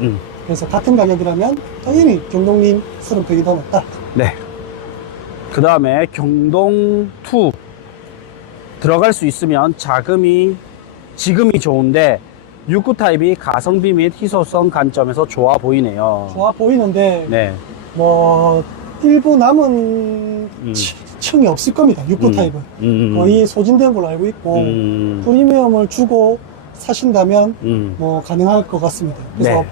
그래서 같은 가격이라면 당연히 경동님 30평이 더 낫다. 네. 그 다음에 경동2 들어갈 수 있으면 지금이 좋은데 6구 타입이 가성비 및 희소성 관점에서 좋아 보이네요. 좋아 보이는데 네. 뭐 일부 남은 층이 없을 겁니다. 6구 타입은 거의 소진된 걸로 알고 있고 프리미엄을 주고 사신다면 뭐 가능할 것 같습니다. 그래서 네.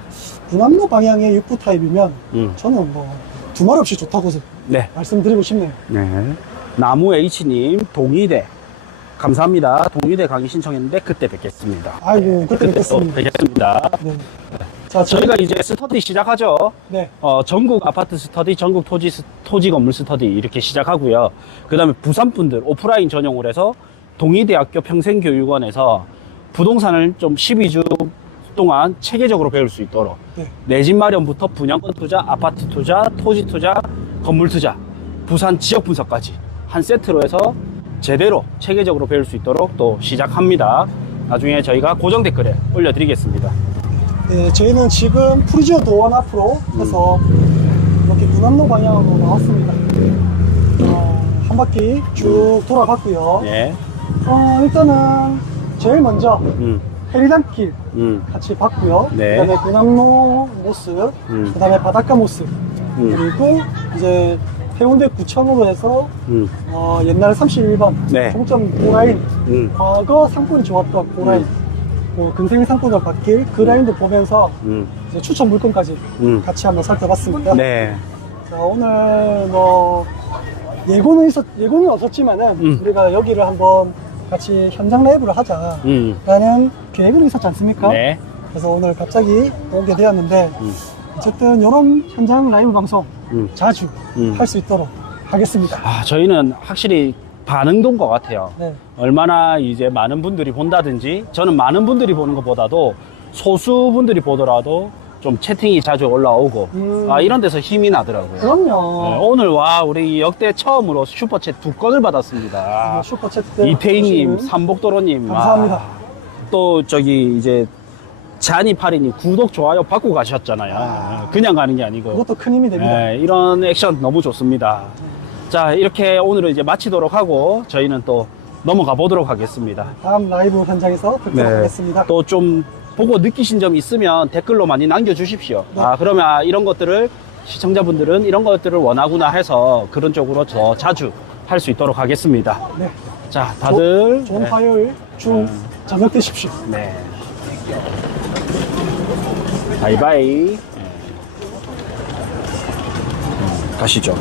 구남로 방향의 6구 타입이면 저는 뭐 두말 없이 좋다고 네. 말씀드리고 싶네요. 네. 나무 H님 동의대 감사합니다. 동의대 강의 신청했는데 그때 뵙겠습니다. 아이고, 그때 또 뵙겠습니다. 뵙겠습니다. 네. 자, 저희가 이제 스터디 시작하죠. 네. 전국 아파트 스터디, 전국 토지 건물 스터디 이렇게 시작하고요. 그 다음에 부산 분들 오프라인 전용으로 해서 동의대학교 평생교육원에서 부동산을 좀 12주 동안 체계적으로 배울 수 있도록 네. 내 집 마련부터 분양권 투자, 아파트 투자, 토지 투자, 건물 투자, 부산 지역 분석까지 한 세트로 해서 제대로 체계적으로 배울 수 있도록 또 시작합니다. 나중에 저희가 고정 댓글에 올려드리겠습니다. 네, 저희는 지금 프루지오 더원 앞으로 해서 이렇게 구남로 방향으로 나왔습니다. 한 바퀴 쭉 돌아봤고요. 예. 일단은 제일 먼저 해리단길 같이 봤고요. 네. 그다음에 구남로 모습, 그다음에 바닷가 모습, 그리고 이제 해운대 구청으로 해서 옛날 31번 네. 종점 고라인, 과거 상권이 좋았던 고라인, 근생 상권을 바뀔 그 라인도 보면서 이제 추천 물건까지 같이 한번 살펴봤습니다. 네. 자, 오늘 뭐 예고는 없었지만은 우리가 여기를 한번 같이 현장 라이브를 하자라는 계획은 있었지 않습니까? 네. 그래서 오늘 갑자기 오게 되었는데 어쨌든 이런 현장 라이브 방송 자주 할 수 있도록 하겠습니다. 저희는 확실히 반응도 온 것 같아요. 네. 얼마나 이제 많은 분들이 본다든지 저는 많은 분들이 보는 것보다도 소수 분들이 보더라도 좀 채팅이 자주 올라오고 이런 데서 힘이 나더라고요. 그럼요. 네, 오늘 우리 역대 처음으로 슈퍼챗 2건을 받았습니다. 슈퍼챗 이태희님, 삼복도로님, 감사합니다. 또 이제 자니파리님 구독 좋아요 받고 가셨잖아요. 그냥 가는 게 아니고. 그것도 큰 힘이 됩니다. 네, 이런 액션 너무 좋습니다. 자, 이렇게 오늘은 이제 마치도록 하고 저희는 또 넘어가 보도록 하겠습니다. 다음 라이브 현장에서 뵙도록 하겠습니다. 또 좀 보고 느끼신 점 있으면 댓글로 많이 남겨주십시오. 네. 그러면 이런 것들을 시청자분들은 이런 것들을 원하구나 해서 그런 쪽으로 더 자주 할 수 있도록 하겠습니다. 네. 자, 다들 좋은 화요일 저녁 되십시오. 네. 바이바이. 가시죠.